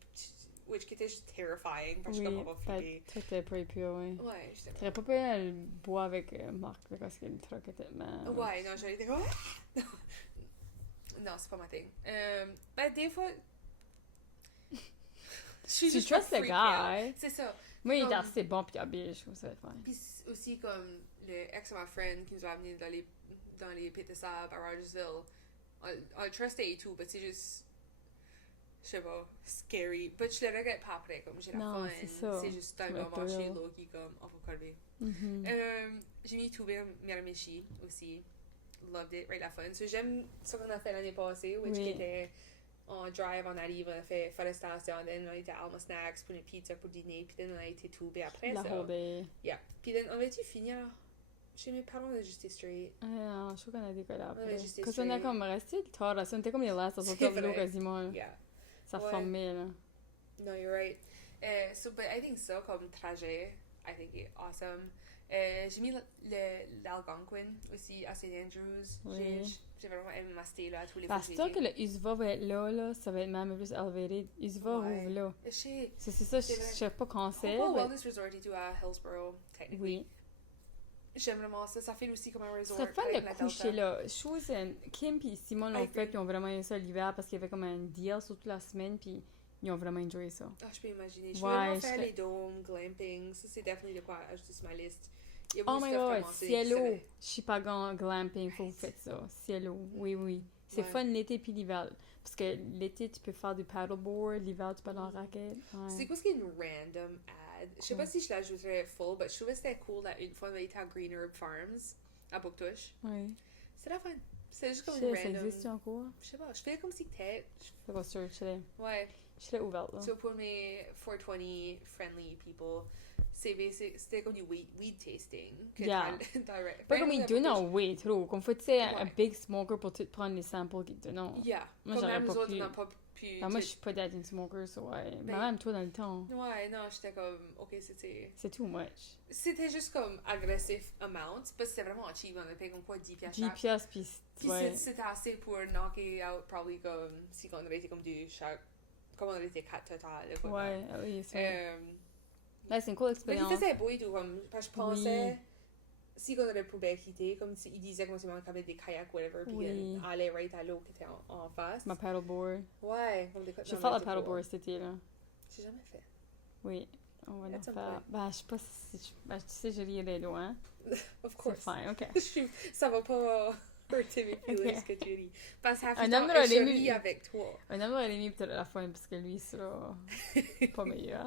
which qui était juste terrifying parce que oui. je suis comme on va filer. Toi, t'es pas épure, ouais. Ouais, j'étais T'aurais pas pu aller boire avec Marc, là, parce que le truc était... Ouais, non, j'allais dire non, c'est pas ma thing. Ben, des fois. Je suis Tu juste trust pas le freak gars, out. C'est ça. Moi, il est Comme- assez bon pis habillé, je trouve ça fun. Puis aussi, comme le ex de ma friend qui nous a amenés dans les pits de sable à Rogersville, on le trustait et tout, mais c'est juste. Je sais pas, scary. Mais je le regrette pas après, comme j'ai la Non, fun. c'est ça. C'est juste un Tu moment m'appelles. chez Loki, comme on va crever. Mhm. J'ai mis Tube Miramichi aussi. Loved it, right la fun. So j'aime ce qu'on a fait l'année passée, which Oui. était en drive, on arrive, on a fait forestation, then on était à Alma Snacks pour une pizza pour dîner, puis then on a été Tube après La ça. whole day. Yeah. Puis then on va-tu finir chez mes parents de Justice Street? Ah, non, je trouve qu'on a décollé après. juste Parce qu'on a straight. comme resté tard, là. On était comme les last à C'est sortir de l'eau vrai. quasiment, là. Yeah. Ça Ouais. formait, là. No, you're right. So, but I think ça, comme trajet, I think it's awesome. J'ai mis l'Algonquin aussi à St. Andrews. Oui. J'ai vraiment aimé ma stay là tous les fois Parce que que j'ai été. le Usva va être là, ça va être même plus elevated. Usva Ouais. rouvre là. Je sais. C'est ça, C'est je vrai. sais pas quand c'est. Hopewell mais- Wellness Resort et tout à Hillsborough, technically. Oui. J'aime vraiment ça. Ça fait aussi comme un resort. C'est fun avec de la coucher Delta. là. Chose, Kim et Simon I l'ont fait, agree. puis ils ont vraiment aimé ça l'hiver parce qu'il y avait comme un deal sur toute la semaine, puis ils ont vraiment enjoyé ça. Ah, je peux imaginer. Je Ouais, veux vraiment je faire serais- les dômes, glamping. Ça, c'est definitely de quoi ajouter sur ma liste. Il y a Oh beaucoup de my stuff god, vraiment, c'est Cielo, vrai. Chipagan, glamping, faut que vous Right. faites ça. Cielo, oui, oui. C'est Ouais. fun l'été puis l'hiver. Parce que l'été, tu peux faire du paddleboard, l'hiver, tu peux aller en raquette. Ouais. C'est quoi ce qui est une random ad? Je sais pas si je l'ajouterais full, mais je trouvais que c'était cool là, une fois on a été à Green Herb Farms, à Bouctouche. Oui. C'était la fun. C'était juste comme Je une sais, ça random. existe encore? Je sais pas, je fais comme si peut-être. Je vais searcher. Ouais. Je serais ouverte là. So pour mes 420 friendly people, c'était comme du weed tasting. Que Yeah. direct. Pas comme ils donnent en way trop. Comme faut, tu sais, un Ouais. big smoker pour tout prendre les samples qu'ils te donnent. Yeah. Moi, Comme j'aurais même pas nous autres, pu. on n'a pas pu. Ah, moi, je suis pas dating smoker, so ouais. Mais Ben- même toi dans le temps, Ouais, non, j'étais comme, ok, c'était. c'est too much. C'était juste comme agressif amount, parce que c'était vraiment cheap. On a payé comme quoi 10 piastres 10 chaque. piastres, puis Puis ouais. c'était assez pour knocker out, probably comme, si on aurait été comme deux chaque. Comme on aurait été 4 total. Quoi, Ouais, ah oui, c'est vrai. Euh, Ouais, c'est une cool mais il expérience. faisait beau et tout, comme, parce que je pensais, si on aurait pu quitter, comme il disait comme si on avait des kayaks, whatever, puis Oui. on allait right à l'eau qui était en face. Ma paddleboard. Ouais, comme des Je vais faire la paddleboard cet été, là. J'ai jamais fait. Oui, on va At le some faire. point. Ben, je sais pas si... Ben, tu sais, je rirais loin. Of C'est course. fine, OK. Ça va pas heurter mes feelings que tu ris. Parce que half Un the temps, homme aurait je aimé- ris avec toi. Un homme aurait aimé peut-être à la fin, parce que lui, c'est là, pas meilleur.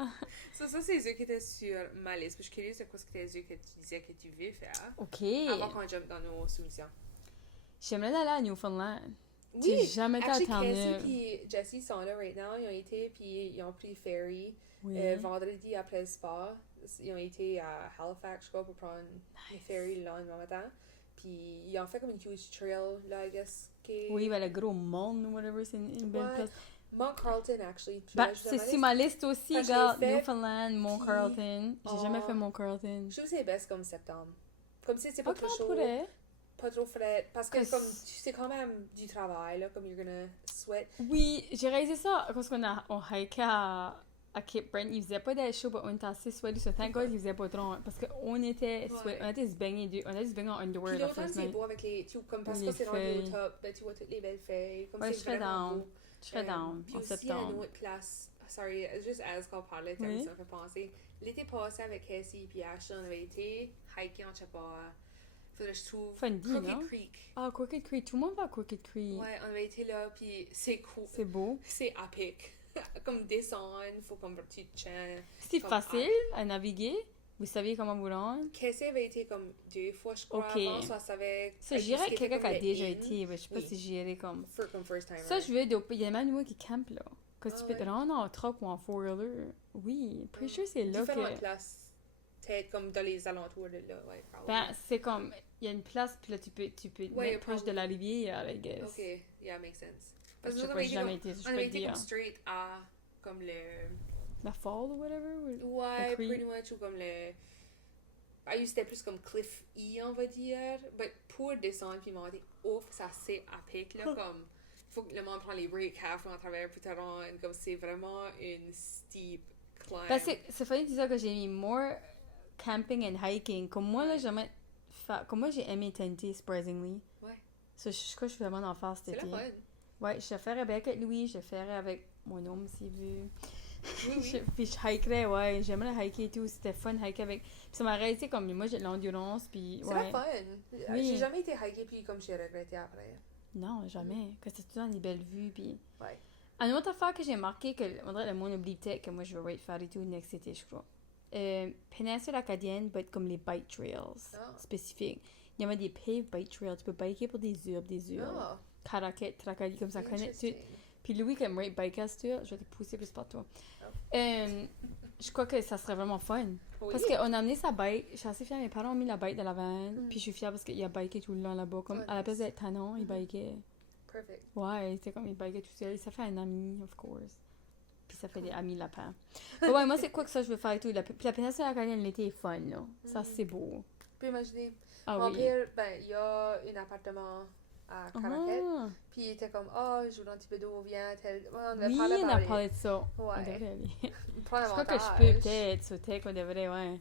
Ça, c'est les œufs qui étaient sur ma liste. Puis je suis curieuse de quoi c'était les œufs que tu disais que tu veux faire. OK. Avant qu'on jump dans nos soumissions. J'aimerais aller à Newfoundland. Oui, J'ai jamais été à actually, Casey Terre-Neuve. et Jessie sont là right now. Ils ont été, puis ils ont pris le ferry. Oui. Vendredi après le spa, ils ont été à Halifax, je crois, pour prendre le ferry le lendemain matin. Puis ils ont fait comme une huge trail, là, I guess. Oui, ben, le gros monde ou whatever, c'est une belle Ouais. place. Mont Carlton, actually. Je Ben, l'ai- je c'est l'ai- sur ma liste aussi, Parce que je regarde. l'ai fait, Newfoundland, Mont puis- Carlton. J'ai jamais Oh. fait Mont Carlton. Je trouve que c'est best comme septembre. Comme si c'est pas Ok, trop on chaud, pourrait. pas trop frais. Parce que Cause- comme c'est quand même du travail, là, comme you're gonna sweat. Oui, j'ai réalisé ça parce qu'on hikait à Cape Brent. Il faisait pas d'air chaud, mais on était assez sweaty. So thank God, il faisait pas trop. Parce qu'on était Ouais. on était se baigner, on était se baigner en underwear Puis la l'automne, first c'est night. beau avec les. Comme parce Les que c'est rendu au feuilles. top, ben, tu vois toutes les belles feuilles. Comme Ouais, c'est je serais vraiment down. beau. Je serais down Puis en aussi, à une septembre. autre place sorry, juste as qu'on parlait, ça Oui. me fait penser. L'été passé avec Cassie puis Ashton, on avait été hiker en Chappawa. Faudrait que je trouve Fundy, Crooked non? Creek. Ah, Crooked Creek. Tout le monde va à Crooked Creek. Ouais, on avait été là, puis c'est cool. C'est beau. C'est à pic. Comme descendre, faut comme un petit chant. C'est Comme facile à naviguer. Vous saviez comment vous rendre. Cassie avait été comme 2 fois, je crois, Ok. avant, ça savait... Ça, j'irais avec quelqu'un qui a déjà in. été. Mais je sais pas Oui. si j'irais comme. Comme first timer. Ça, je veux. Il y a même moi qui campe là. Que tu peux te ouais. rendre en truck ou en four-wheeler. Oui, pretty sure c'est là Différentes que. places. Peut-être comme dans les alentours de là, ouais, probably. Ben, c'est comme. Il y a une place, puis là, tu peux Ouais, mettre proche de la rivière, I guess. Ok, yeah, makes sense. Je sais nous, pas, on avait j'ai été jamais comme- été, je on peux avait te été dire. comme straight à, comme le... La fall ou whatever. Ouais, Le creek. pretty much, ou comme le... C'était plus comme Cliff E, on va dire. Mais pour descendre puis monter, ouf, ça c'est à pic, là, comme... Faut que le monde prenne les breaks halfway en travers pour te rendre, comme c'est vraiment une steep climb. Ben, c'est funny que tu dis ça que j'ai mis more camping and hiking. Comme moi, là, j'aimais faire. Comme moi, j'ai aimé tenter, surprisingly. Ouais. Ça, je crois que je suis vraiment en faire cet C'est été. la fun. Ouais, je le ferais avec Louis, je le ferais avec mon homme s'il veut. Oui, oui. Puis je hikerais, ouais, j'aimerais hiker et tout, c'était fun hiker avec. Puis ça m'aurait été comme, moi j'ai de l'endurance, puis C'est ouais. la fun. Oui. J'ai jamais été hiker puis comme j'ai regretté après. Non, jamais. Que c'est tout dans des belles vues, puis. Ouais. Une autre affaire que j'ai marqué, que on dirait le monde oublie peut-être que moi je vais faire et tout next été, je crois. Péninsule acadienne, va être comme les bike trails Ah. spécifiques. Il y avait des paved bike trails, tu peux biker pour des heures, Ah, Caraquette, Tracadie, comme ça, connaît tout. interesting. Puis Louis, comme rate bike à ce je vais te pousser plus par toi. Oh. Je crois que ça serait vraiment fun. Oui. Parce qu'on a amené sa bike. Je suis assez fière. Mes parents ont mis la bike dans la van. Mm. Puis je suis fière parce qu'il a biké tout le long là-bas. Comme Oh, à la place nice. d'être tannant, il Mhm. bikait. Perfect. Ouais, c'était comme il bikait tout seul. Ça fait un ami, of course. Puis ça fait des Cool. amis lapins. Ouais, moi, c'est quoi que ça je veux faire et tout. Puis la péninsule acadienne, l'été est fun, là. Ça, Mhm. c'est beau. Tu peux imaginer. Ah Mon oui. père, ben, il y a un appartement à Caraquette. Ah, Puis il était comme, je joue dans Thibodeau, viens, tel. Ouais, on avait oui, parlé on a parler. parlé de ça. On Ouais. devrait aller. Prends Je crois que je l'avantage. peux peut-être sauter qu'on devrait, ouais.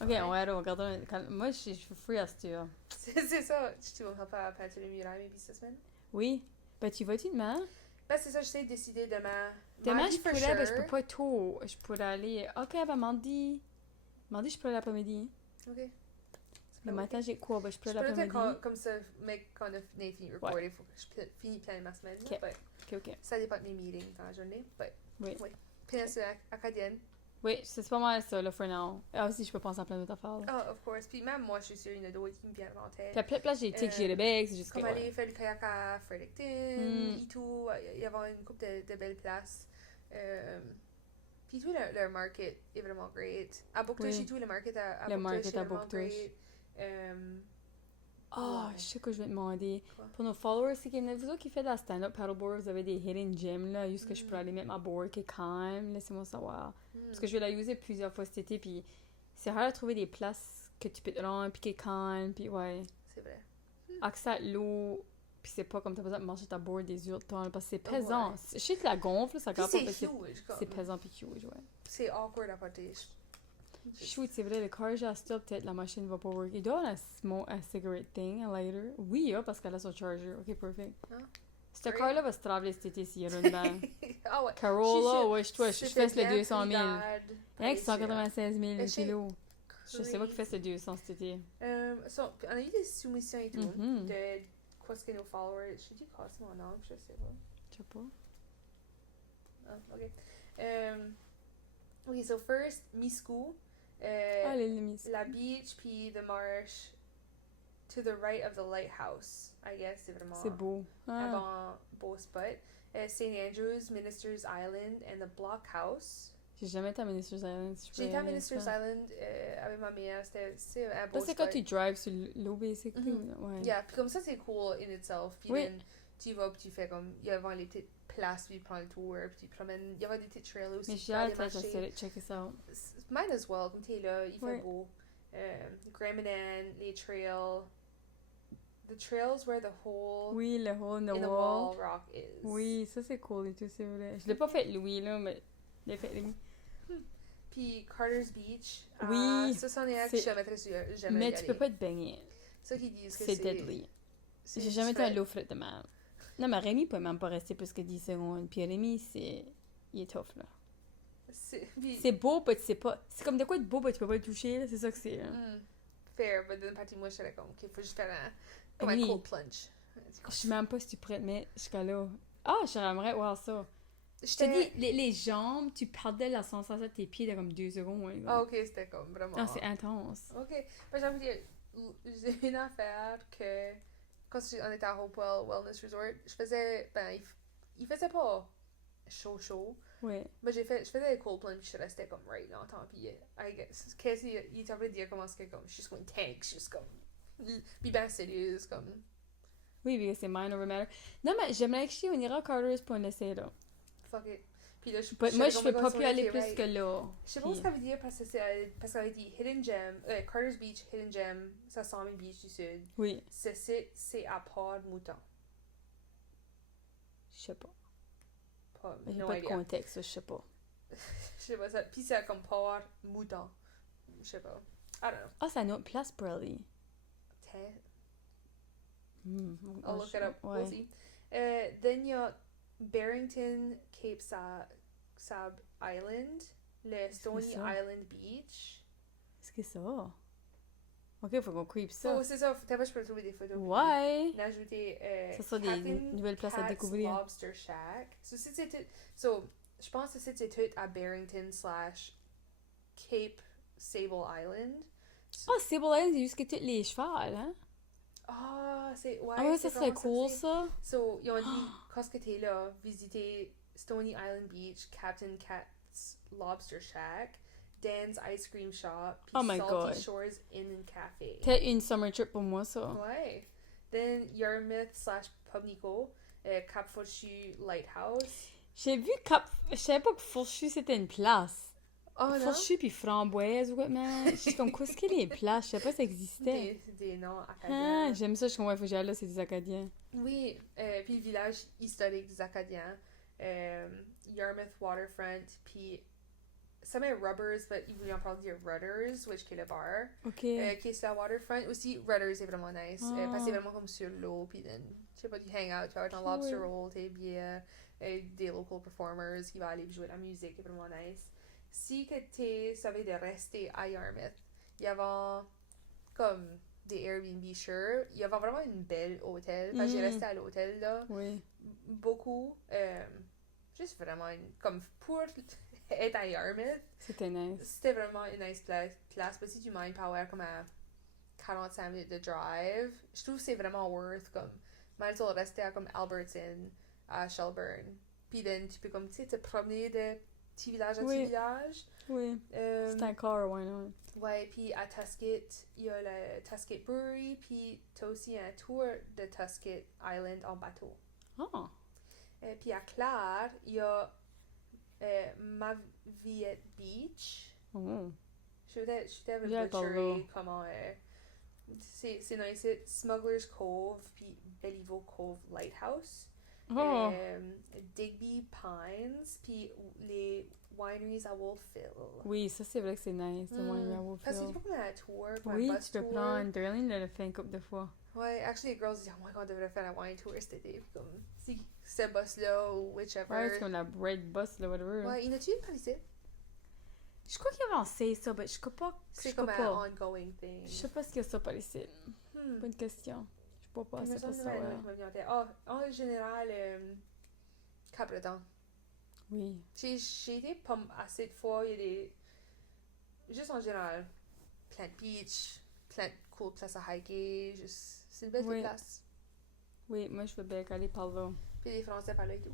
Ok, Ouais. on va aller regarder. Moi, je suis free à ce tour. C'est ça. Tu vas faire peinture les murailles, maybe, cette semaine? Oui. Ben, tu vas-tu demain? Ben, c'est ça, j'essaie de décider demain. Demain, Mardi, je for pourrais, ben, je sure. peux pas tôt. Je pourrais aller. Ok, ben, mardi. Mardi, je pourrais l'après-midi. Ok. Le matin, j'ai quoi? Ben, je Je pourrais peux l'après-midi. peut-être comme ça, mais quand on a fini de recorder, il faut que je finisse plein ma semaine. Ok. Ben, Ok, ok. ça dépend de mes meetings dans la journée. Ben, Oui. Péninsule acadienne. Oui, c'est pas mal ça, là, for now. Ah, aussi, je peux penser à plein d'autres affaires. Là. Ah, of course. Puis même moi, je suis sûre, il y en a d'autres qui me viennent en tête. Puis à plein de places, j'ai été que j'ai le bec, c'est juste que. Comme Ouais. aller faire du kayak à Fredericton, Mm. et tout. Il y avait une couple de belles places. Puis tout, leur market est vraiment great. À Bouctouche Oui. et tout, le market à Le Bouctouche market est à vraiment Bouctouche. great. Ah, Ouais. je sais que je vais te demander. Quoi? Pour nos followers, c'est qu'il y en a vous autres qui font de la stand-up paddleboard, vous avez des hidden gems, là, juste que je pourrais aller mettre ma board qui est calme, laissez-moi savoir. Parce que je vais la user plusieurs fois cet été, puis c'est rare de trouver des places que tu peux te rendre, puis qui est calme, puis ouais. C'est vrai. Accès à l'eau, puis c'est pas comme t'as besoin de marcher ta board des heures de temps, parce que c'est Oh, pesant. ouais. Je sais que la gonfle, ça Puis garde pas, c'est parce que huge. c'est pesant puis huge, ouais. C'est awkward à porter. Shoot, c'est vrai, le car j'ai stop, peut-être la machine va pas work. Il doit avoir un cigarette thing, un lighter. Oui, parce qu'elle a son charger. Ok, perfect. Ah. Ce Great. car-là va se travailler cet été s'il y a une band. Ah ouais. Carola, ouais, je C'était fesse le bien 200 000. bad. Rien que 196 000 Mais c'est kilos. Je sais pas qui Crazy. fait ce 200 cet été. On a eu des soumissions et tout Mhm. de quoi ce que nos followers. Je dis quoi, c'est mon nom, je sais pas. Je sais pas. Ah, ok. Ok, so first, Miscou. Ah, les limites. La beach, puis the marsh. To the right of the lighthouse, I guess, c'est vraiment C'est beau. un Ah, bon, beau spot. St. Andrews, Ministers Island, and the Blockhouse. j'ai jamais été à Minister's Island. si je J'ai été à pourrais Ministers faire. Island avec ma mère, c'est un beau Là, c'est spot. quand tu drives sur l'eau, basically. Mhm. Ouais. Yeah, puis comme ça, c'est cool in itself. Puis Oui. then, tu y vas, puis tu fais comme, il y a vraiment les petites places, puis tu prends le tour, puis tu te promènes. Il y avait des petites trails aussi. Mais tu j'ai peux aller hâte, marcher. j'essaie de checker ça out. Might as well, comme t'es là, il fait Ouais. beau. Graminan, les trails. The trails where the hole Oui, le hole in the in the wall. wall rock is. Oui, ça c'est cool et tout, c'est vrai. Je l'ai pas fait Louis, là, mais je l'ai fait Louis. Puis Carter's Beach. Oui, Ça, c'en est un que c'est- je mettrais sur. Jamais Mais y tu aller. peux pas te baigner. Ça qu'ils disent que C'est deadly. J'ai jamais été à l'eau frette de même. Non, mais Rémi peut même pas rester plus que 10 secondes. Puis Rémi, il est tough, là. Puis, C'est beau, mais tu sais pas. C'est comme de quoi être beau, mais tu peux pas le toucher, là. C'est ça que c'est. Là. fair, mais d'une partie, moi, je suis comme, ok, faut juste faire comme Oui. un cold plunge. Je sais même pas si tu pourrais te mettre jusqu'à là. Ah, j'aimerais voir ça. Je te J'étais... dis, les jambes, tu perdais la sensation de tes pieds de comme 2 secondes. Ouais, Ah, ok, c'était comme vraiment... non, c'est intense. Ok. Ben, j'ai envie de dire, j'ai une affaire que quand on était à Hopewell Wellness Resort, je faisais, ben, il faisait pas chaud, Ouais. mais je faisais des cold plunge, je restais comme right longtemps, puis I guess, Casey, il était en train de dire comment c'est que comme, je suis comme une tank, je suis comme, puis ben sérieuse, comme, Oui, parce que c'est mind over matter. Non, mais j'aimerais que on ira à Carter's pour un essai, là. fuck it. Puis là, Moi, je savais fais comment pas ça plus aurait aller été plus right. que là. Je sais pas ce que ça veut dire parce que parce qu'elle a dit Hidden Gem, Carter's Beach, Hidden Gem, ça sent les beach du sud. Oui, Ce site, c'est à Port-Mouton. je sais pas. Pas, J'ai no pas de idea. contexte, je sais pas. Je sais pas ça. Puis c'est comme Port-Mouton. Je sais pas. I don't know. Ah, c'est à une autre place pour aller. Ten. I'll I'll look it up. Ouais. We'll see. Then il y a Barrington Cape Sab Island, le Stony ça? Island Beach. Qu'est-ce que c'est ça? Ok, faut qu'on creep ça. Oh, c'est ça. T'as pas, je peux trouver des photos. Ouais! D'ajouter Ça sera des Captain nouvelles places à Cat's découvrir. Lobster Shack. So, c'est tout. So, je pense que c'est tout à Barrington / Cape Sable Island. Ah, Sable Island, c'est juste que toutes les chevals, hein? Ah, c'est. Ouais, Ah ouais, c'est ça serait vraiment cool, c'est. ça. So, ils ont dit, quand que t'es là, visiter Stony Island Beach, Captain Cat's Lobster Shack, Dan's Ice Cream Shop, puis Oh my Salty God. Shores Inn and Cafe. Peut-être une summer trip pour moi, ça. Ouais. Then Yarmouth / Pubnico, Cap Fourchu Lighthouse. J'ai vu Cap... Je savais pas que Fourchu, c'était une place. Oh non? Fourchu puis Framboise ou quoi, man. Je suis comme, qu'est-ce qu'il y a les places? Je savais pas que ça existait. Des noms acadiens. Ah, j'aime ça, je comprends, il faut que j'aille là, c'est des Acadiens. Oui, puis le village historique des Acadiens. Yarmouth Waterfront, puis ça met Rubbers, mais ils voulaient en parler dire Rudders, which qui est le bar. Ok. Qui est sur la Waterfront. Aussi, Rudders est vraiment nice. Ah. Parce que c'est vraiment comme sur l'eau, puis then, je sais pas, tu hang out, tu vas avoir ton lobster roll, tes billets, des local performers qui vont aller jouer de la musique, c'est vraiment nice. Si que tu savais de rester à Yarmouth, il y avait comme des Airbnb, sure. Il y avait vraiment une belle hôtel. J'ai resté à l'hôtel, là. Oui. Beaucoup. Juste vraiment, comme pour être à Yarmouth, C'était nice. c'était vraiment une nice place. Mais si tu mind power comme à 45 minutes de drive, je trouve que c'est vraiment worth, comme, mal sûr rester à comme Alberton, à Shelburne. Puis then, tu peux comme, tu sais, te promener de petit village à petit village. Oui. C'est un car, why not? Ouais, puis à Tusket, il y a le Tusket Brewery, puis t'as aussi un tour de Tusket Island en bateau. Ah. Puis à Clare, il y a Maviette Beach. Oh. Je t'avais J'ai pas butcheré là. comment... c'est nice. Smuggler's Cove, puis Belliveau Cove Lighthouse. Oh. Digby Pines, puis les wineries à Wolfville. Oui, ça c'est vrai que c'est nice, le wine à Parce que Wolfville. tu peux prendre un tour, comme Oui, un bus tu peux tour. prendre. Darlene l'a fait une couple de fois. Ouais, actually, les girls disent, oh my god, on devrait faire un wine tour cet été. Puis comme, si ce bus-là ou whichever. Ouais, c'est comme la red bus, là, whatever. Ouais, il y en a-tu une par ici? Je crois qu'il y avait lancé ça, mais je crois pas. C'est comme un ongoing thing. Je sais pas ce qu'il y a ça par ici. Bonne question. Je sais pas Il me c'est pas semble ça, que ouais. ça m'a venu en tête. Ah, en général, Cap-Breton. Oui. J'ai été pas assez de fois, il y a des... Juste en général, plein de beach, plein de cool places à hiker, juste... C'est une belle Oui. place. Oui, moi je veux bien aller par là. Puis les Français parlent et tout.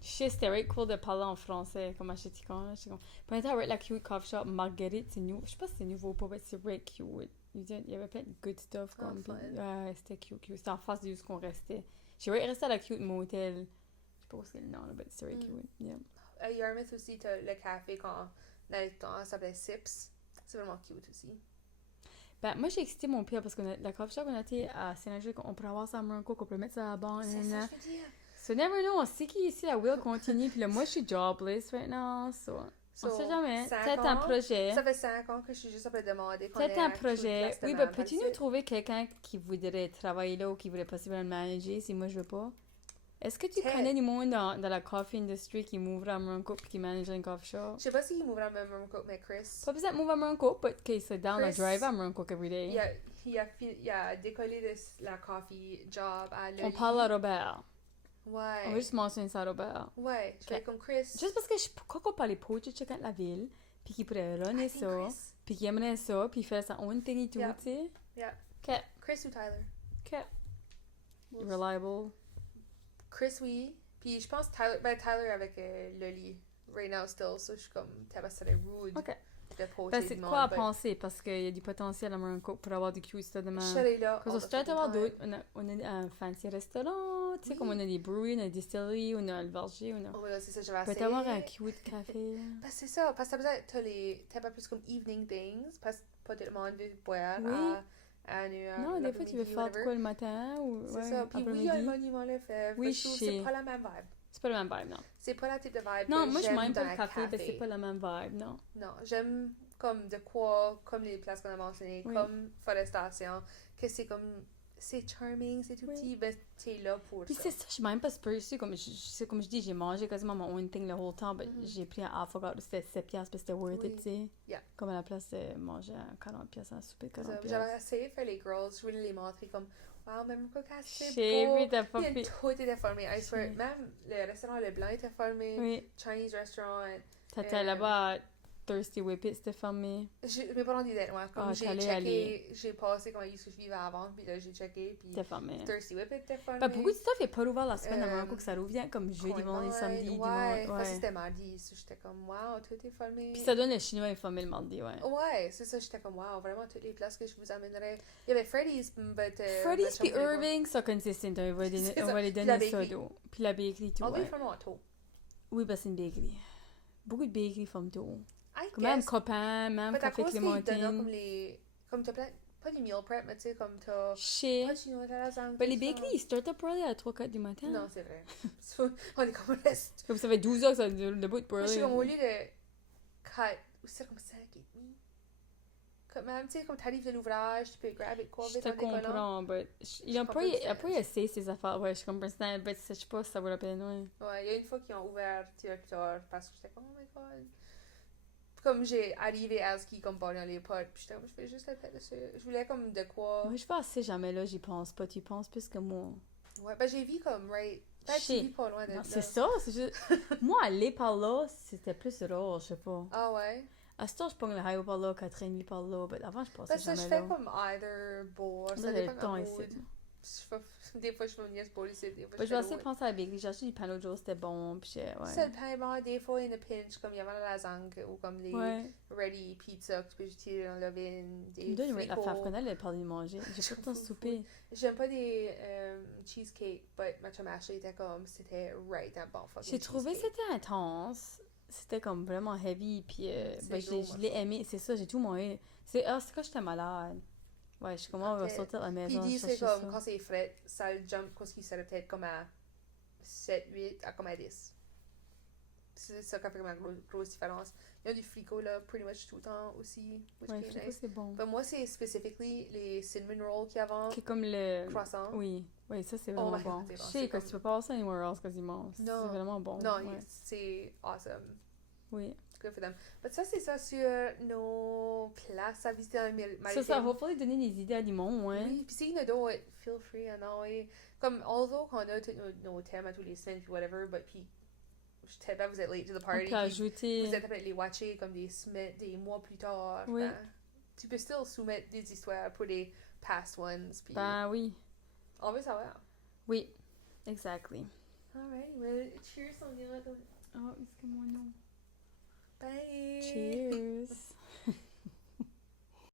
Je sais, c'était very cool de parler en français, comme à Chéticon, là. J'étais comme... Puis on était à la cute coffee shop, Marguerite, c'est nouveau. Je sais pas si c'est nouveau ou pas, mais c'est very cute. Il y avait plein de good stuff, comme... fun. Ouais, c'était cute. C'était en face de où qu'on restait. J'ai resté à la cute motel. Je sais pas où c'est le nom, là, mais c'est very cute. Yeah. À Yarmouth aussi, t'as le café quand dans le temps, ça s'appelait Sips. C'est vraiment cute aussi. Ben, moi, j'ai excité mon père parce que la coffee shop, on a été à Saint-Angèle, on pourrait avoir ça à Monaco, qu'on peut mettre ça à la barre. C'est ça, je veux dire. So, never know, on sait qu'ici, la will continue. Puis là, moi, je suis jobless right now, so... On sait jamais. Peut-être un projet. Ça fait 5 ans que je suis juste après demander qu'on Peut-être ait un projet. Oui, ben, peux-tu peux nous trouver quelqu'un qui voudrait travailler là ou qui voudrait possiblement le manager si moi je veux pas? Est-ce que tu Ted. connais du monde dans la coffee industry qui m'ouvre à Morocco puis qui manage un coffee shop? Je sais pas s'il m'ouvre à même Morocco, mais Chris. Pas besoin de move à Morocco, but qu'il se down à Chris, drive à Morocco every day. Il a décollé de la coffee job à Loli. On parle à Robert. On va Ouais. juste mentionner ça à Robert. Ouais, je vais Ok. comme Chris. Juste parce que quand on parle poetry chicken de la ville, puis qu'il pourrait runner I think ça, Chris. puis qu'il aimerait ça, puis il fait sa own thing et tout, Yeah. tu sais. Yeah. Ok. Chris ou Tyler? Ok. Reliable. Chris, oui. Puis je pense Tyler avec Loli. Right now, still. So je suis comme, ça serait rude Ok. de poster Ben, c'est du quoi à monde, but penser, parce qu'il y a du potentiel à Morocco pour avoir du cute stuff Je demain. serais là. Parce all qu'on the se traite d'avoir fucking d'autres. time. On a un fancy restaurant, tu sais, Oui. comme on a des breweries, on a des distilleries, on a le verger, on a. Oh là, c'est ça, je vais Peut-être essayer. avoir un cute café. Parce que c'est ça, parce que t'as pas plus comme evening things, parce que pas tout le monde veut boire Oui. à New York. Non, des fois, tu veux faire de quoi le matin ou. C'est Ouais, ça. Puis oui, il y a le après-midi. monument Lefebvre. Oui, mais je trouve que je sais. c'est pas la même vibe. C'est pas le même vibe, non. C'est pas la type de vibe Non, que moi, je j'aime m'aime dans pas le un café, mais c'est pas la même vibe, non. Non, j'aime comme de quoi, comme les places qu'on a mentionnées, Oui. comme Forestation, que c'est comme, c'est charming, c'est tout Oui. petit, ben t'es là pour Puis ça. c'est ça, je suis même pas super sûre, c'est comme je dis, j'ai mangé quasiment mon own thing le whole temps, mais Mhm. j'ai pris un affogato, c'était 7 piastres, puis c'était worth Oui. it, tu sais. Yeah. Comme à la place de manger à 40 piastres, un souper de C'est 40 ça. piastres. J'avais essayé de faire les girls, je voulais les montrer comme, wow, même quoi c'est J'ai beau. vu ta Puis papi. tout était fermé, I swear. J'ai- Même le restaurant Leblanc était fermé, Oui, Chinese restaurant. t'étais là-bas à Thirsty Whippet, c'était fermé. Mes parents disaient, moi, comme Ah, j'ai t'allais checké, aller. j'ai passé comment est-ce que je vivais avant, puis là j'ai checké, puis C'était fermé. Thirsty Whippet était fermé. Ben, beaucoup de stuff est pas ouvert la semaine à Euh, Morocco, que ça revient comme jeudi, Coin vendredi, Night, samedi, ouais, dimanche. parce que Ouais. c'était mardi, so j'étais comme, wow, tout est fermé. Puis ça donne le chinois est fermé le mardi, ouais. Ouais, c'est ça, j'étais comme, wow, vraiment toutes les places que je vous amènerais. Il y avait Freddy's, but... Freddy's puis Irving, ça consistent, on va C'est ça. les Puis donner la ça bakery. d'eau. Puis la bakery, tout, On doit ouais. faire mon tôt. Oui, ben c'est une bakery. Beaucoup de bakery font tout. I Comme même guess, copain, même but à café cause qu'ils donnent comme Clémentine. les... Comme t'as plein... Pas du meal prep, mais tu sais, comme t'as... Shit. Pas de chinois, t'as la lasagne, Ben les tout ça. bakeries, ils startent up early à 3-4 du matin. Non, c'est vrai. So, on est comme reste. Comme ça fait 12 heures que ça dure debout pour Moi, je early. suis comme au lieu de 4, ou c'est comme 5 et demi. Comme même, tu sais, comme t'arrives de l'ouvrage, tu peux grabber quoi Je vite te en décollant. comprends, but ils Je ont comprends pas le essayé ces affaires. Ouais, je suis comme personne, but je sais pas si ça vaut la peine, ouais. Ouais, il y a une fois qu'ils ont ouvert, tu sais, plus tard, parce que j'étais comme, oh my god. Comme j'ai arrivé à ce qui comme pas dans les potes, puis j'étais comme, je fais juste la tête dessus. Je voulais comme de quoi. Moi, je pense assez jamais là, j'y pense pas. Tu y penses plus que moi. Ouais, ben j'ai vu comme, right. Peut-être tu Shit. vis pas loin de Non, là. c'est ça, c'est juste. Moi, aller par là, c'était plus rare, je sais pas. Ah ouais? À ce temps, je prends le highway par là, 4h30 par là, mais avant, je passais Parce que je jamais fais là. comme either boire, Là, ça j'ai dépend le de temps ma ici. mood. Des fois, je fais une nièce pour ici, des fois, Ben, je je vais fais assez l'autre. penser à la bakery. J'ai acheté du pain l'autre jour, c'était bon, puis C'est ouais. le pain, bon, des fois, il y a une pinch, comme il y avait la lasagne, ou comme des Ouais. ready pizza que tu peux jeter dans l'oven, Tu des me donnes la fricots. fave qu'on allait parler de manger. J'ai pas le temps de souper. J'aime pas des cheesecake, but ma chum Ashley était comme, c'était right un bon fucking J'ai trouvé cheesecake. c'était intense. C'était comme vraiment heavy, puis C'est ben, gros, je l'ai aimé. C'est ça, j'ai tout mangé. C'est quand j'étais malade. Ouais, je suis comme, on va Ok. sortir à la Puis maison. ils disent que chercher comme, ça. quand c'est frais, ça le jump, parce qu'il serait peut-être comme à 7, 8, à comme à 10. C'est ça qui fait comme une grosse différence. Il y a du frico là, pretty much tout le temps aussi, which Ouais, is frico, nice. c'est bon. Ben, moi, c'est specifically les cinnamon rolls qu'il y a avant, Qui est comme le. croissant. Oui, oui, ça c'est Oh vraiment my bon. God, c'est Je bon, sais c'est que comme- tu peux pas avoir ça anywhere else quasiment. C'est Non. vraiment bon. Non, ouais. c'est awesome. Oui. Good for them. Mais ça, c'est ça sur nos places à visiter dans le maritime. Ça, hopefully donner des idées à du monde, ouais. Oui, puis s'il y en a d'autres, feel free à envoyer. Comme, although qu'on a tous nos thèmes à tous les semaines, puis whatever, but puis, je sais pas, vous êtes late to the On party, peut puis ajouter. vous êtes peut-être les watcher comme des semaines, des mois plus tard. Oui. Ben, tu peux still soumettre des histoires pour les past ones, puis Ben oui. on veut savoir. Oui. Exactly. Alright, well, cheers, Sonia. Oh, est-ce que mon nom? Bye! Cheers.